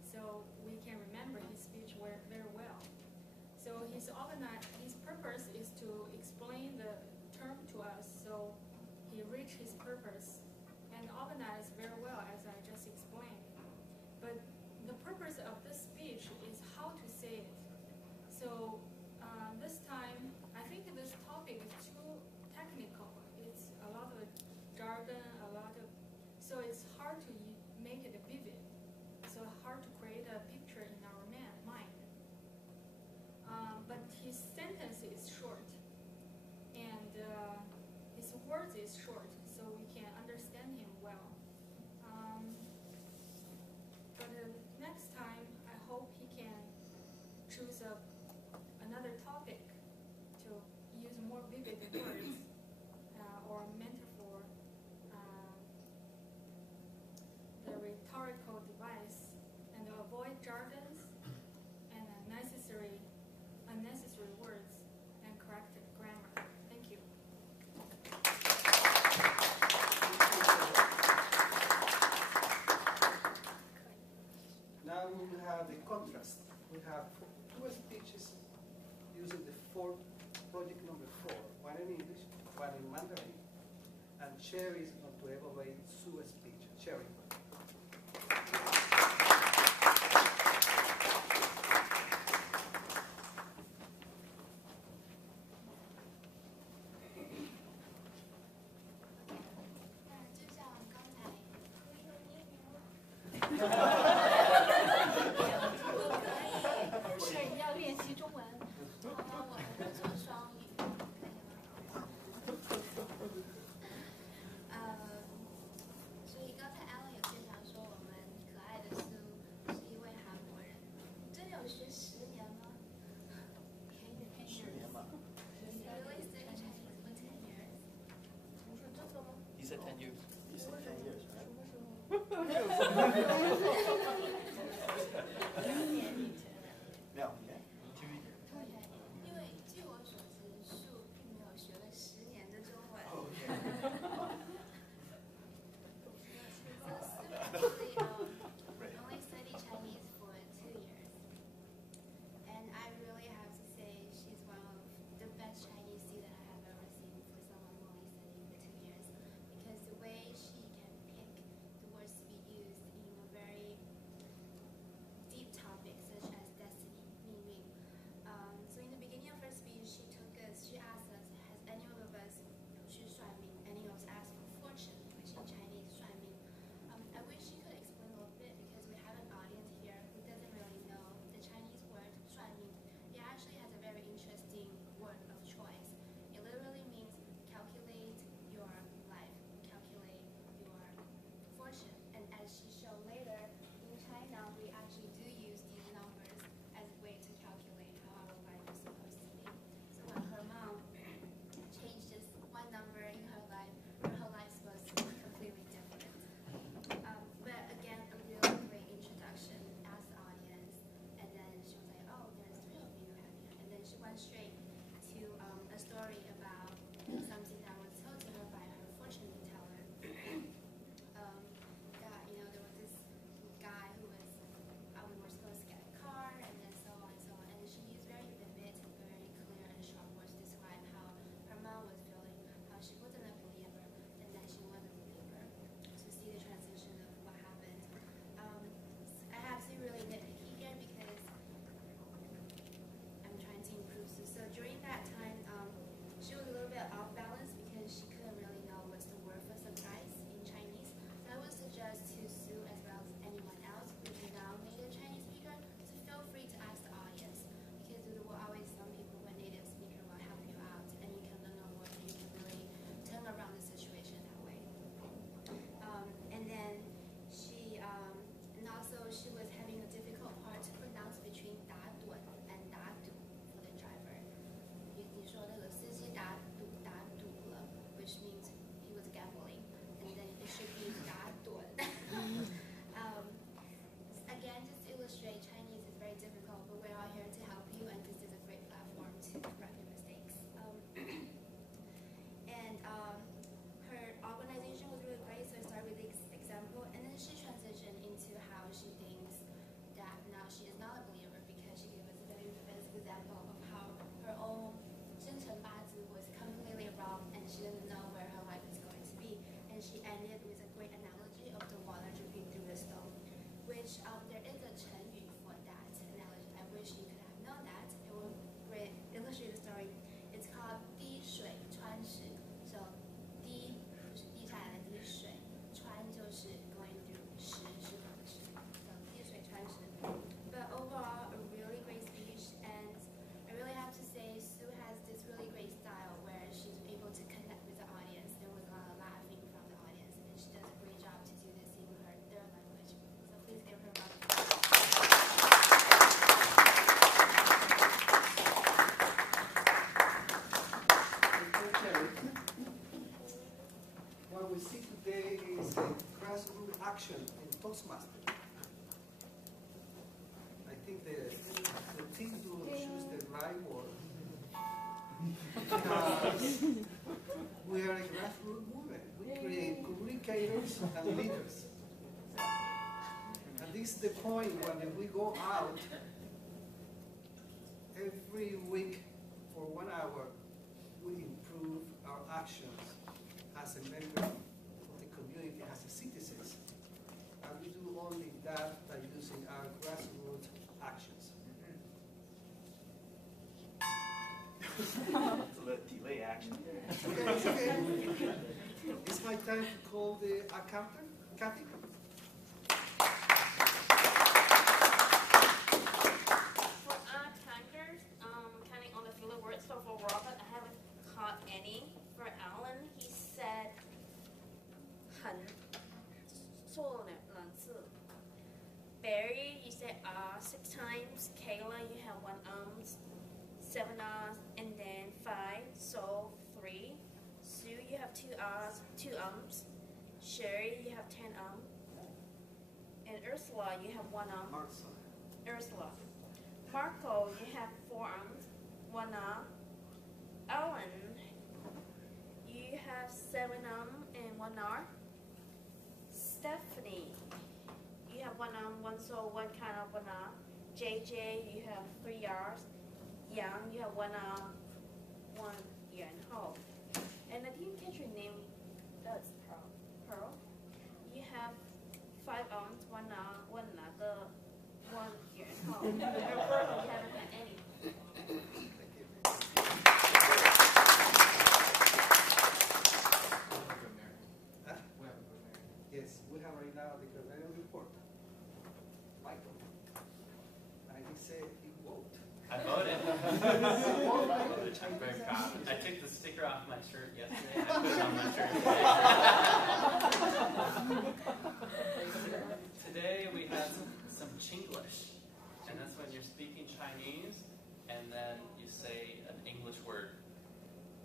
So we can remember his speech very well. So his purpose is to explain the term to us. So he reached his purpose and organized very well, as I just explained. But the purpose of this speech is how to say it. So this time, I think this topic is too technical. It's a lot of jargon, so it's hard to make it vivid. So hard to create a picture in our mind. But his sentence is short, and his words is short, so we can understand him well. But next time, I hope he can choose another topic to use more vivid words or metaphor, the rhetorical device, and avoid jargons and unnecessary words and correct grammar. Thank you. Now we will have the contrast. We have two speeches using the project number 4, one in English, one in Mandarin. And Sherry is going to evaluate Sue's speech. Sherry. He said 10 years. You said 10 years, right? 2年。因为据我所知，树并没有学了10年的中文。So Sue actually only studied Chinese for 2 years. and leaders. And this is the point when we go out every week for 1 hour, we improve our actions as a member of the community, as a citizens. And we do only that by using our grassroots actions. It's a little delay action. Okay. It's my time to call the accountant, Kathy. For counters, counting on the filler words. So for Robert, I haven't caught any. For Alan, he said 很做了2次. Barry, you said 6 times. Kayla, you have 1 7 and then 5, so 3. Sue, you have 2 2 Sherry, you have 10 and Ursula, you have 1 Ursula. Marco, you have 4 1 Ellen, you have 7 and 1 R. Stephanie, you have 1 1 so 1 kind of 1 R. JJ, you have 3 R's. Yang, you have 1 1 yuan hao. And I didn't catch your name. That's Pearl. Pearl. You have 5 1 1 yuan hao. And Pearl, you haven't had any. Yes, we have right now the grammarian report. Michael. And he said he voted. I voted. I'm very proud. I took the sticker off my shirt yesterday. I put it on my shirt today. Today we had some Chinglish, and that's when you're speaking Chinese and then you say an English word.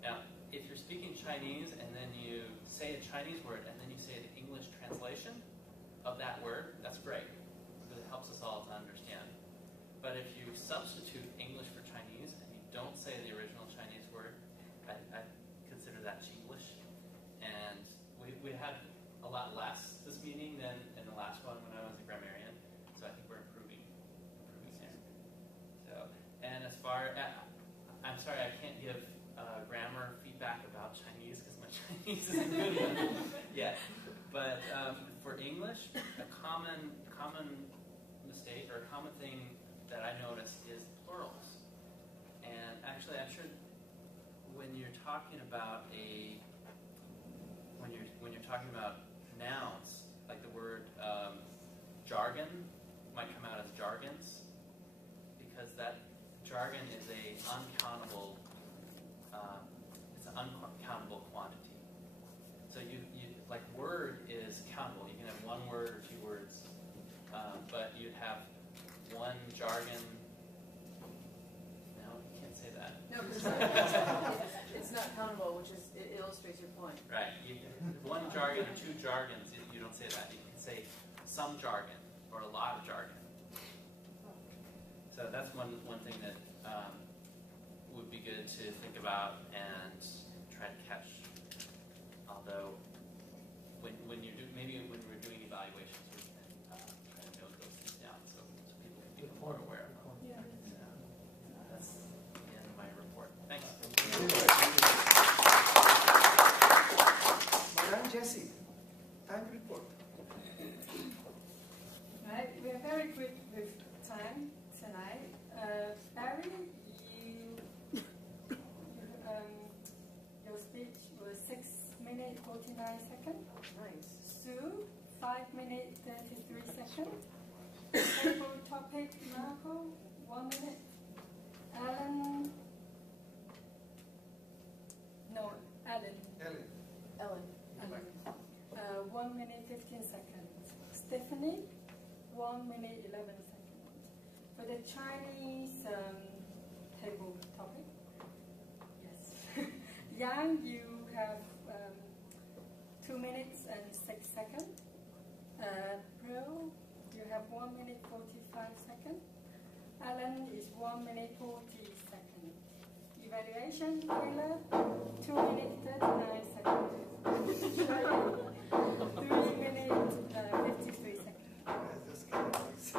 Now, if you're speaking Chinese and then you say a Chinese word and then you say the English translation of that word, that's great, because it helps us all to understand. But if you substitute English for Chinese and you don't say the original Chinese word, I consider that Chinglish. And we had a lot less this meeting than in the last one when I was a grammarian. So I think we're improving there. So, and as far as, I'm sorry I can't give grammar feedback about Chinese because my Chinese isn't good yet. But for English, a common mistake or a common thing that I notice is plurals. And actually, I'm sure when you're talking about when you're talking about nouns, like the word jargon might come out as jargons, because that jargon is a uncountable. It's an uncountable quantity. So you like word is countable. You can have 1 word or 2 words, but you'd have 1 jargon. No, you can't say that. No, it's not countable, which is, it illustrates your point. Right. 1 jargon or 2 jargons, you don't say that. You can say some jargon or a lot of jargon. So that's one thing that would be good to think about and try to catch. Although when you do, maybe when we're doing evaluations, we can try to note those things down so people can be more aware of them. Yeah. That's the end of my report. Thanks. Madam Jessie, time report. Right, we are very quick with time tonight. Barry, your speech was 6 minutes 49 seconds. Nice. Sue, 5 minutes 33 seconds. Table topic, Marco, 1 minute. Alan. 1 minute 15 seconds. Stephanie, 1 minute 11 seconds. For the Chinese table topic, yes. Yang, you have 2 minutes and 6 seconds. Pearl, you have 1 minute 45 seconds. Alan is 1 minute 40 seconds. Evaluation, Taylor, 2 minutes 39 seconds. 3 minutes, 53 seconds. That's kind of nice.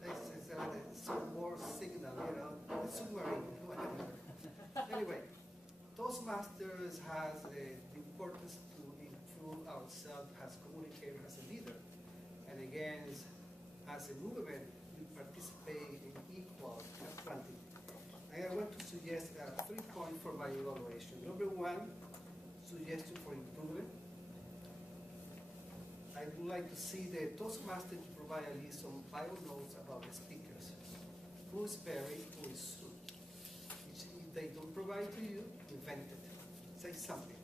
This is some more signal, the submarine, whatever. Anyway, Toastmasters has the importance to improve ourselves as communicators, as a leader. And again, as a movement, we participate in equal advantage. And I want to suggest 3 points for my evaluation. Number 1, suggestion for improvement. I would like to see the Toastmasters provide at least some bio notes about the speakers. Who is Barry, who is Sue? If they don't provide to you, invent it. Say something.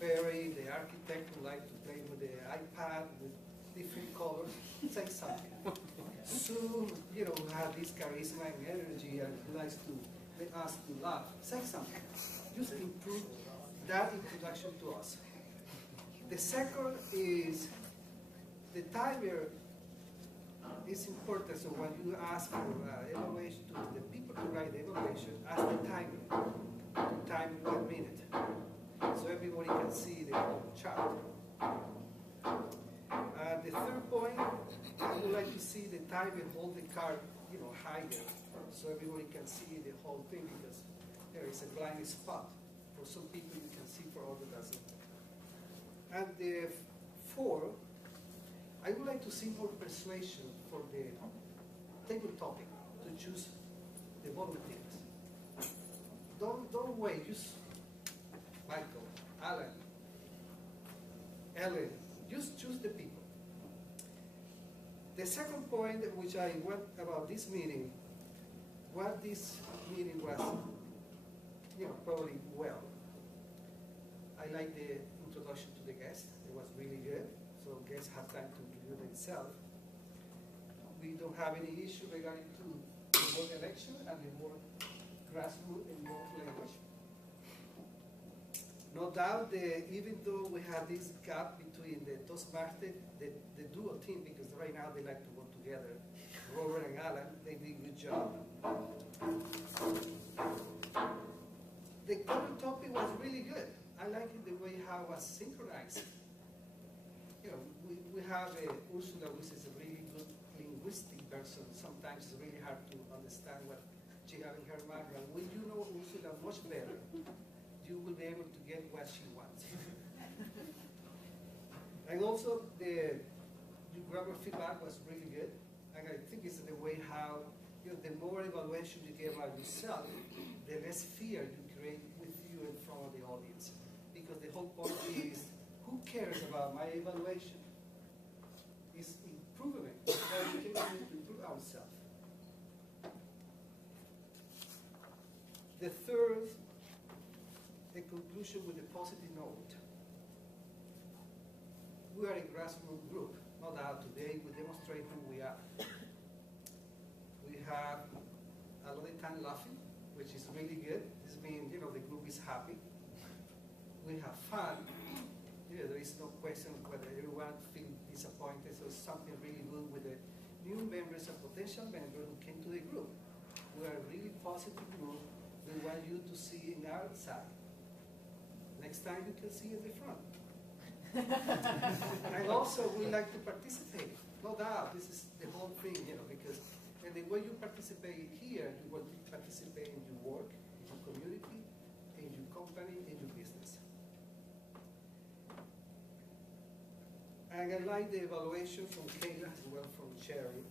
Barry, the architect who likes to play with the iPad with different colors, say something. Sue, who has this charisma and energy and who likes to let us to laugh, say something. Just improve that introduction to us. The second is the timer is important. So when you ask for evaluation to the people to write the evaluation, ask the timer to time 1 minute, so everybody can see the whole chart. The third point, I would like to see the timer hold the card, higher, so everybody can see the whole thing, because there is a blind spot. For some people you can see, for others doesn't. And the 4, I would like to see more persuasion for the table topic to choose the volunteers. Don't wait, use Michael, Alan, Ellen, just choose the people. The second point which I want about this meeting, what this meeting was, probably well. I like the introduction to the guests. It was really good. So guests have time to review themselves. We don't have any issue regarding to the board election and the board grassroots and board language. No doubt, even though we have this gap between the Toastmasters, the duo team, because right now they like to work together, Robert and Alan, they did a good job. The common topic was really good. I like it the way how it was synchronized. We have Ursula, which is a really good linguistic person. Sometimes it's really hard to understand what she has in her mind. But when you know Ursula much better, you will be able to get what she wants. And also, the grammar feedback was really good. And I think it's the way how, the more evaluation you give about yourself, the less fear you create with you in front of the audience. Because the whole point is, who cares about my evaluation? It's improvement. So we can improve ourselves. The third, the conclusion with a positive note. We are a grassroots group. No doubt today we demonstrate who we are. We have a lot of time laughing, which is really good. This means, the group is happy. We have fun. There is no question whether everyone feels disappointed. So it's something really good with the new members and potential members who came to the group. We are a really positive group. We want you to see in our side. Next time you can see in the front. And also we like to participate. No doubt, this is the whole thing, because and the way you participate here, you will participate in your work, in your community, in your company, in your business. And I like the evaluation from Kayla as well, from Sherry.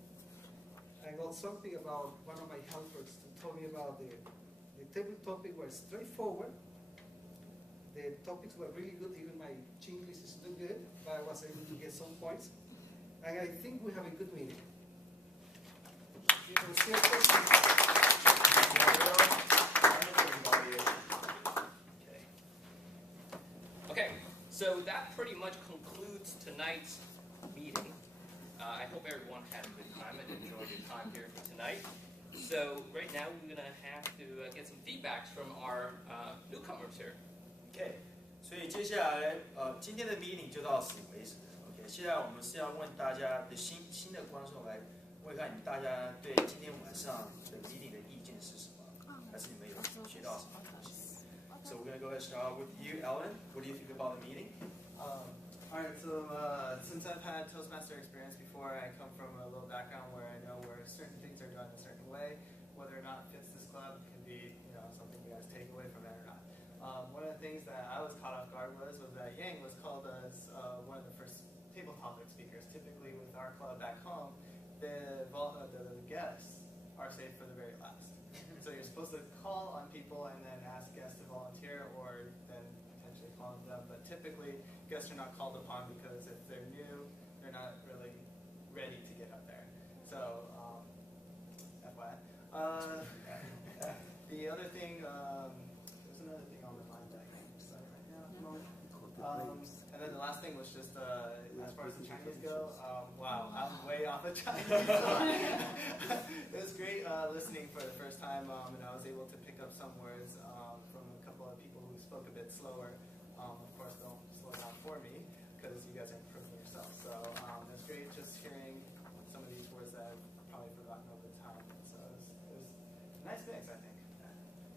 I got something about one of my helpers to tell me about the table topic was straightforward. The topics were really good, even my Chinglish is not good, but I was able to get some points. And I think we have a good meeting. Okay, so that pretty much concludes tonight's meeting. I hope everyone had a good time and enjoyed your time here for tonight. So right now we're going to have to get some feedbacks from our newcomers here. OK， 所以接下来今天的 meeting 就到此为止。OK， 现在我们是要问大家的新的观众来问看你大家对今天晚上的 meeting 的意见是什么，还是你们有学到什么东西 ？So we're gonna go ahead and start with you, Alan. What do you think about the meeting? Alright, so since I've had Toastmaster experience before, I come from a little background where I know where certain things are done a certain way. Whether or not it fits this club can be, something you guys take away from it or not. One of the things that I was caught off guard was that Yang was called as one of the first table topic speakers. Typically, with our club back home, the guests are saved for the very last. So you're supposed to call on people and then ask guests to volunteer, or then potentially call on them. But typically, guests are not called upon because if they're new, they're not really ready to get up there. So, FYI. The other thing, there's another thing on my mind that I can't decide right now at the moment. And then the last thing was just, as far as the Chinese go, wow, I'm way off of Chinese. It was great listening for the first time, and I was able to pick up some words from a couple of people who spoke a bit slower. Of course, don't slow down for me, because you guys are improving yourself. So it was great just hearing some of these words that I've probably forgotten over time. So it was a nice mix, I think.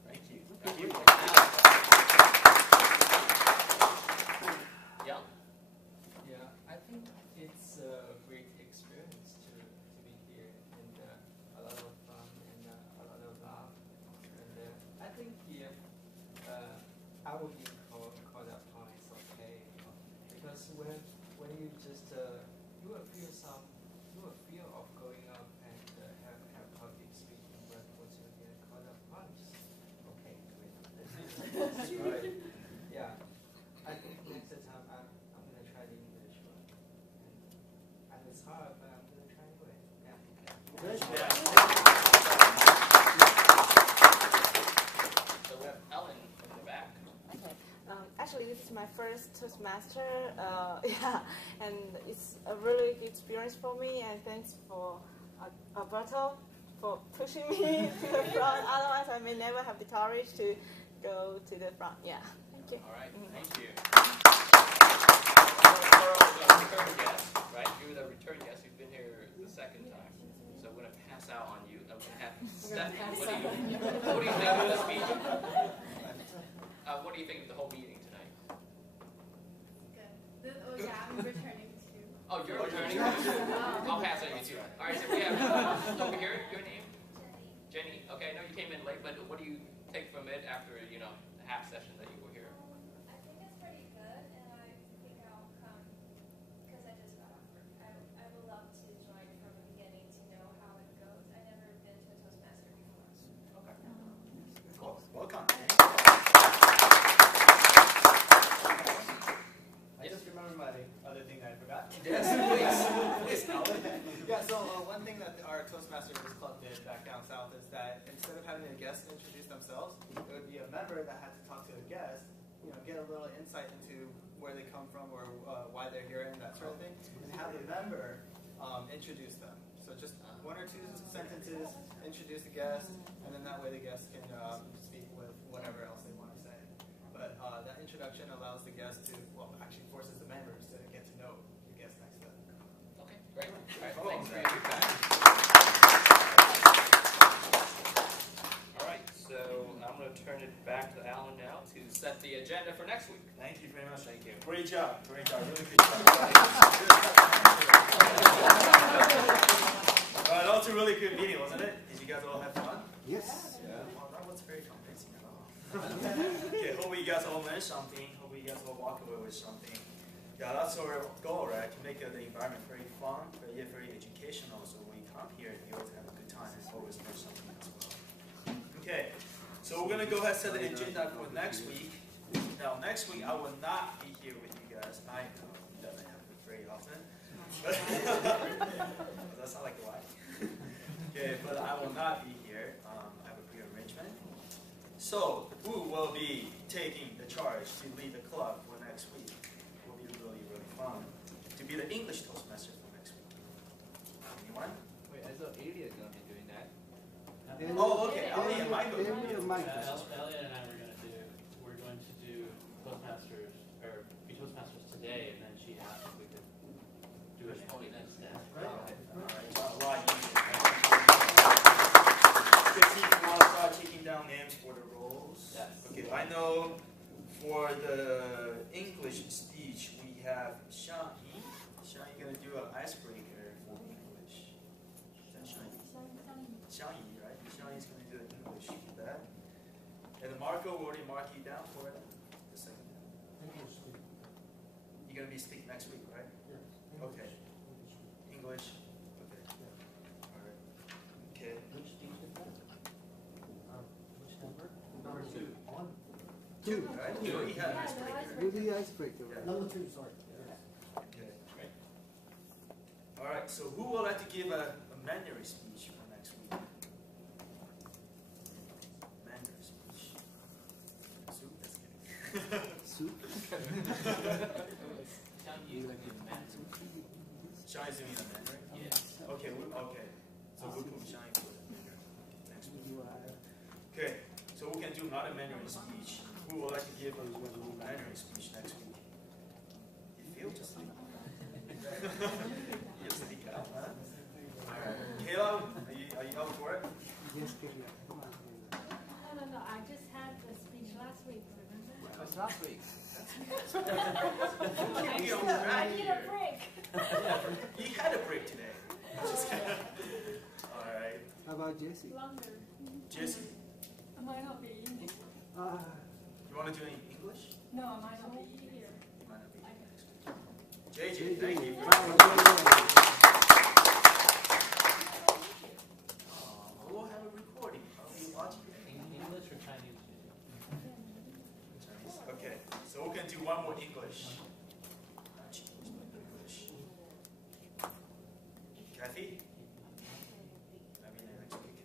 Thank you. Thank you. Yeah. Yeah, I think it's a great experience to be here, and a lot of fun and a lot of love. And I think if I would be called upon, it's okay, because when you just you will feel of going up and have public speaking, but once you get called upon, just okay, great. Right. Yeah. I think next time I'm going to try the English one. And it's hard, but I'm going to try anyway. Yeah. So we have Ellen in the back. Okay. Actually, this is my first Toastmaster. And it's a really good experience for me. And thanks for Alberto for pushing me to the front. Otherwise, I may never have the courage to go to the front. Yeah. Thank you. All right. Thank you. Return guest, right? You're the return guest. You've been here the second time. So I'm going to pass out on you. I'm going to have Stephanie. What do you think of the speech? What do you think of the whole meeting tonight? Good. Oh yeah, I'm returning too. Oh, you're returning too? I'll pass on you too. All right, so we have over here, your name? Jenny. Okay, I know you came in late, but what do you take from it after, the half session that you were here? I think it's pretty good, and I think I'll come because I just got off work. I would love to join from the beginning to know how it goes. I've never been to a Toastmaster before. Okay. Cool. Welcome. I just remember my other thing that I forgot. Yes, please. Yeah, so one thing that our Toastmasters Club did back down south is that instead of having a guest introduce themselves, it would be a member that had to talk to a guest, get a little insight into where they come from or why they're here and that sort of thing, and have the member introduce them. So just one or two sentences, introduce the guest, and then that way the guest can speak with whatever else they want to say. But that introduction allows the guest to, actually forces the members to get to know the guest next to them. Okay, great. All right, thanks for your feedback. All right, so I'm going to turn it back to Alan now to set the agenda for next week. Thank you very much. Thank you. Great job. Great job. Really good job. That was a really good meeting, wasn't it? Did you guys all have fun? Yes. Yeah. Well, that was very convincing at all. Okay, hope you guys all learned something. Hope you guys all walk away with something. Yeah, that's our goal, right? To make the environment very fun, but yet very educational. So when you come here, you always have a good time and always learn something as well. Okay, so we're gonna go ahead and set the agenda for next week. Now, next week I will not be here with you guys. I know it doesn't happen very often, but that's not like the wife. Okay, but I will not be here. I have a prearrangement. So, who will be taking the charge to lead the club for next week? It will be really, really fun to be the English Toastmaster for next week. Anyone? Wait, I thought Elliot going to be doing that. Oh, okay. Elliot and Michael. Elliot and I we're going to do today, and then she asked if we could do it instead. All right. A lot easier. 15 want to start taking down names for the roles. Yes. Okay, I know for the English speech we have Xiangyi. Xiangyi gonna do an icebreaker for English. Is that Xiangyi? Xiangyi, right? Xiangyi's gonna do an English for that. And Marco will already mark you down for the second. You're gonna be speaking next week, right? Yes. Okay. English. Okay. All right. Okay. Which speech is that? Which number? Number 2. On? 2, right? You already had an icebreaker. Do the icebreaker. Yeah. Number 2, sorry. Okay. All right. So who would like to give a Mandarin speech for next week? Mandarin speech. Soup. That's good. Soup. Shai's doing a Mandarin. Yes. Okay. Okay. So we'll put Shai for the Mandarin next week. Okay. So we can do another Mandarin speech. Who would like to give a Mandarin speech next week? You feel just like you speak out, huh? All right. Kayla, are you up for it? Yes, Kayla. Come on, Kayla. No. I just had the speech last week, remember? That was last week. I need a break. You had a break today. Just kidding. All right. How about Jesse? Longer. Jesse, I might not be in it. you want to do any English? No, I might not be here. You might not be next week. JJ, thank you. We'll have a recording. I'll be watching it. English or Chinese? Chinese. Okay, so we can do one more English. Kathy? I'll be there next week.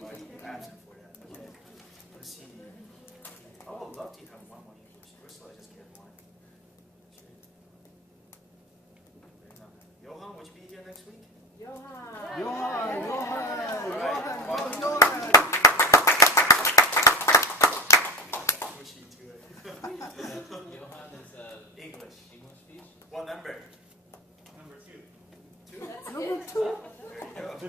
Well, you're absent for that. Okay. Let's see. I would love to have one more English. Ursula just get one. Johan, would you be here next week? Johan! Johan! What's she doing? Johan is English. English speech. What number? Number 2. 2? That's Number it. 2. There you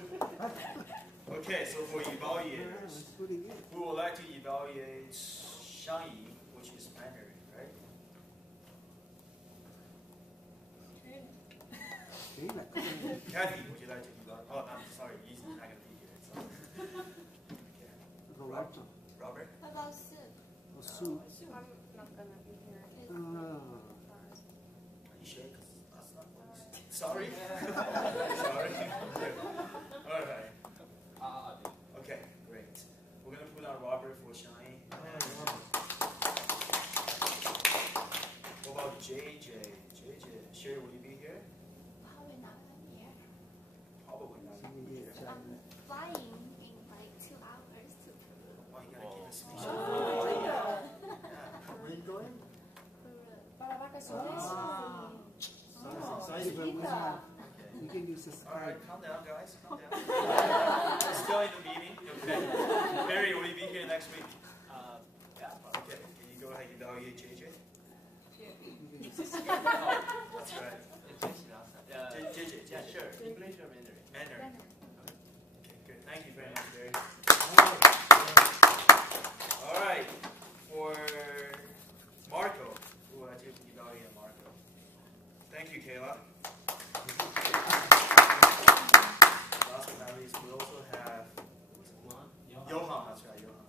go. Okay, so for evaluators, we would like to evaluate Shangyi, which is Mandarin, right? Kathy, would you like to evaluate? Oh, I'm sorry, he's not going to be here. So. Okay. Roberto. Robert? How about soup? Oh, soup. I'm not gonna be here. Are you sure? 'Cause that's not what we said. Sorry? Sorry? All right. Okay, great. We're going to put on Robert for Shangyi. What about JJ? JJ, Sherry, will you be here? Probably not gonna be here. Probably not. I'm flying in like 2 hours to Peru. Oh, you gotta give a speech. Where are you going? Para vacaciones. You can use this. All right, calm down, guys. Calm down. We're still in the meeting. Okay. Barry, will you be here next week? Yeah. Okay. Can you go ahead and evaluate JJ? That's right. JJ. Yeah, sure. English or Mandarin? Mandarin. Okay, good. Thank you very much, Barry. All right. For Marco, who will I take to evaluate Marco? Thank you, Kayla. Last but not least, we also have Johan. That's right, Johan.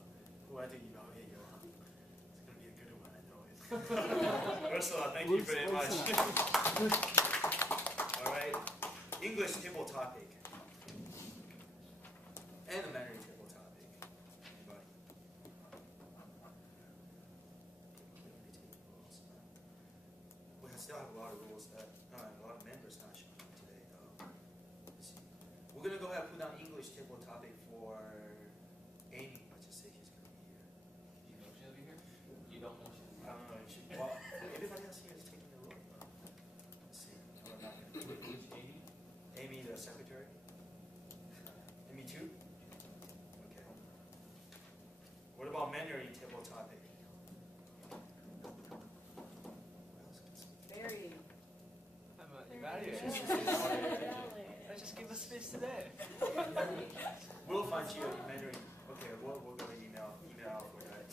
Who I think evaluate Johan. It's going to be a good one, I know it. Ursula, thank you very much. All right. English table topic. And the Mandarin table topic. Anybody? We still have a lot of rules that, a lot of members not showing up today. Let's see. We're going to go ahead and put down English table topic for Amy. Let's just say she's going to be here. Do you know she'll be here? You don't know she'll be here? I don't know. Well, everybody else here is taking the role. Let's see. Which Amy? Amy, the secretary. Amy too? Okay. What about Mandarin table topic? find you in Mandarin. Okay, we're gonna email out for that.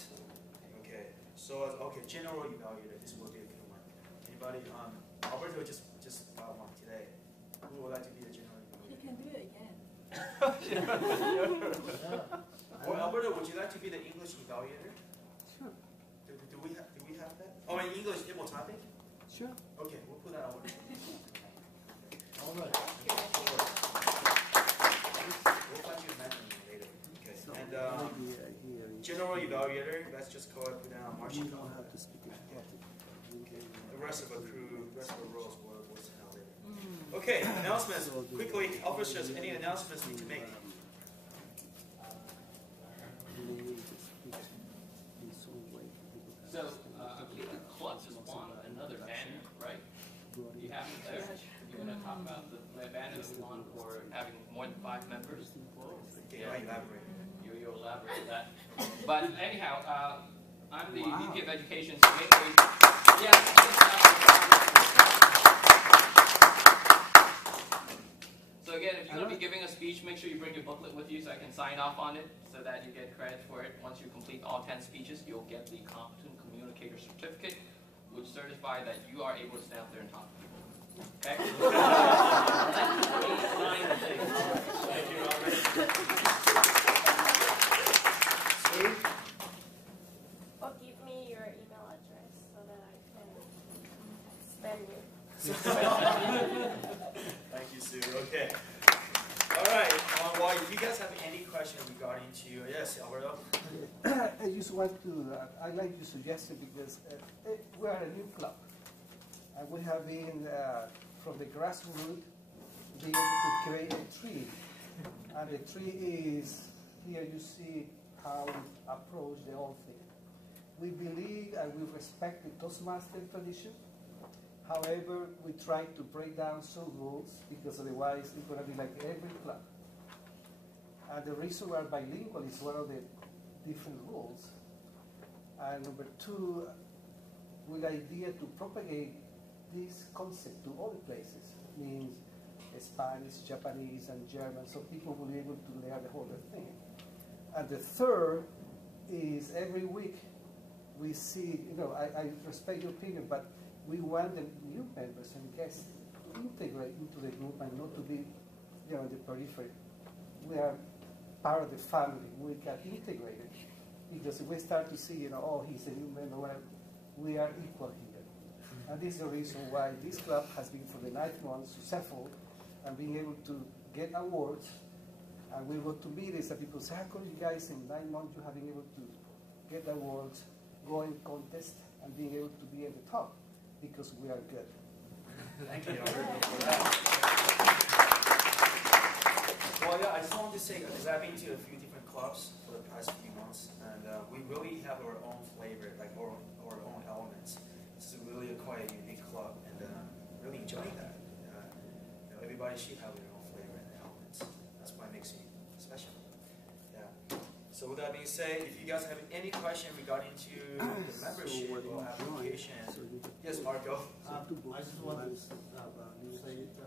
Okay, so okay, general evaluator. This will be a good one. Anybody? Alberto just got one today. Who would like to be the general evaluator? You can do it again. Well, Alberto, would you like to be the English evaluator? Sure. Do we have that? Oh, in English, demo topic? Sure. Okay, we'll put that on. All right. We'll find you a Mandarin later. Okay. And general evaluator, let's just go and put down Marshall. The rest of the crew, the rest of the roles will send out later. Okay, announcements. Quickly, officers, any announcements need to make? So, I believe the club just won another banner, right? You have it there. You're going to talk about the banner that we won for having more than 5 members. Okay, I elaborate. You'll elaborate on that. But anyhow, I'm the VP of Education, so make sure So again, if you're going to be giving a speech, make sure you bring your booklet with you so I can sign off on it so that you get credit for it. Once you complete all 10 speeches, you'll get the Competent Communicator Certificate, which certifies that you are able to stand up there and talk to people. Okay? Thank you, Robert. Or give me your email address so that I can spam you. Thank you, Sue. Okay. All right. Well, if you guys have any questions regarding to yes, Alberto. I just want to. I like your suggestion because we are a new club, and we have been from the grassroots being able to create a tree, and the tree is here. You see how we approach the whole thing. We believe and we respect the Toastmaster tradition. However, we try to break down some rules because otherwise it's going to be like every club. And the reason we're bilingual is one of the different rules. And number 2, with the idea to propagate this concept to other places, means Spanish, Japanese, and German, so people will be able to learn the whole thing. And the 3rd is every week we see, I respect your opinion, but we want the new members and guests to integrate into the group and not to be, in the periphery. We are part of the family. We get integrated because if we start to see, oh, he's a new member, well, we are equal here. And this is the reason why this club has been for the 9 months successful and being able to get awards. And we go to meetings and people say, how come you guys in 9 months you have been able to get awards, go in contest, and being able to be at the top? Because we are good. Thank you, Alberto, for that. Well, yeah, I just wanted to say, because I've been to a few different clubs for the past few months, and we really have our own flavor, like our own elements. This is really quite a unique club, and really enjoying that. Everybody should have their own flavor and elements. That's what makes it special. Yeah. So with that being said, if you guys have any question regarding to the membership or application, yes, Marco. I just want to say to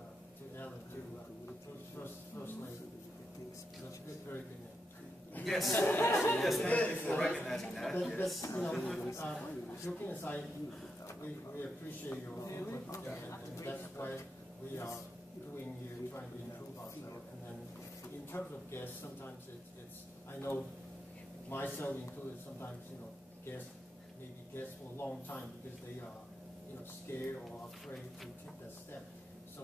Ellen, first lady, that's good, very good name. Yes, yes, thank you for recognizing that. Yes. Joking aside, we appreciate your input, and that's why we are doing here, trying to improve ourselves. And then in terms of guests, sometimes it's I know myself included, sometimes, guests for a long time because they are, scared or afraid to take that step. So,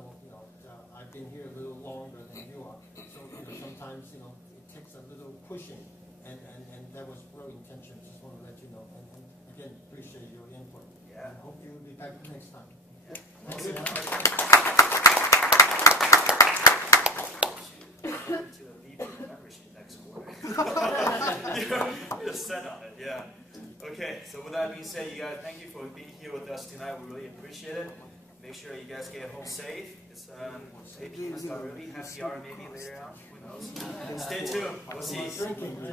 I've been here a little longer than you are. So, sometimes, it takes a little pushing, and that was real intention. Just want to let you know. And again, appreciate your input. Yeah. And hope you'll be back next time. Yeah. Thank you. To the VP membership next quarter. You're set on it, yeah. Okay, so with that being said, you guys, thank you for being here with us tonight. We really appreciate it. Make sure you guys get home safe. It's AP got really happy hour maybe later on. Who knows? Stay tuned. We'll see.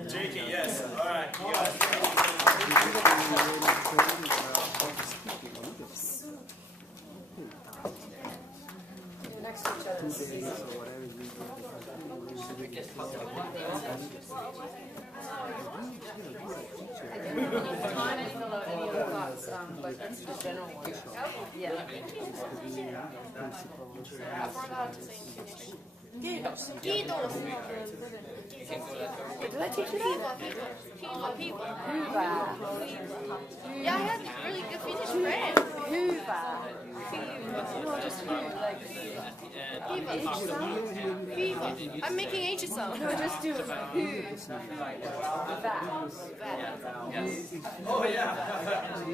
Drinking, yes. All right. You guys. Next to each other. But that's the general one. Yeah. I forgot to say in Finnish. Kiitos. Kiitos. Did I teach you that? People. Hyvä. Yeah, I had really good Finnish friends. Hyvä. No, just like Viva. I'm making H sound. No, just do hyvä. Oh yeah. That actually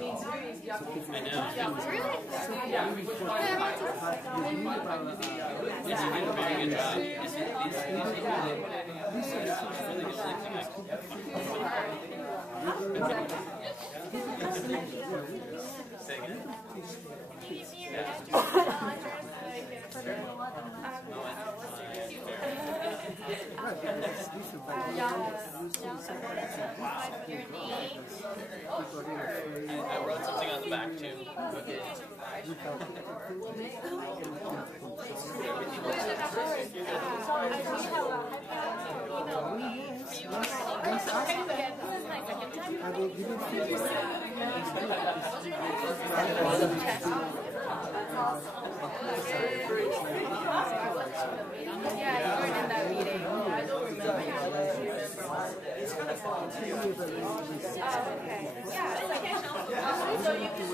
means I know. Really? Yeah. It's kind of very good job. It's really good Say again? I wrote something on the back too. Okay. Yeah, you weren't in that meeting. I don't remember. Okay. Yeah, it's okay. So you can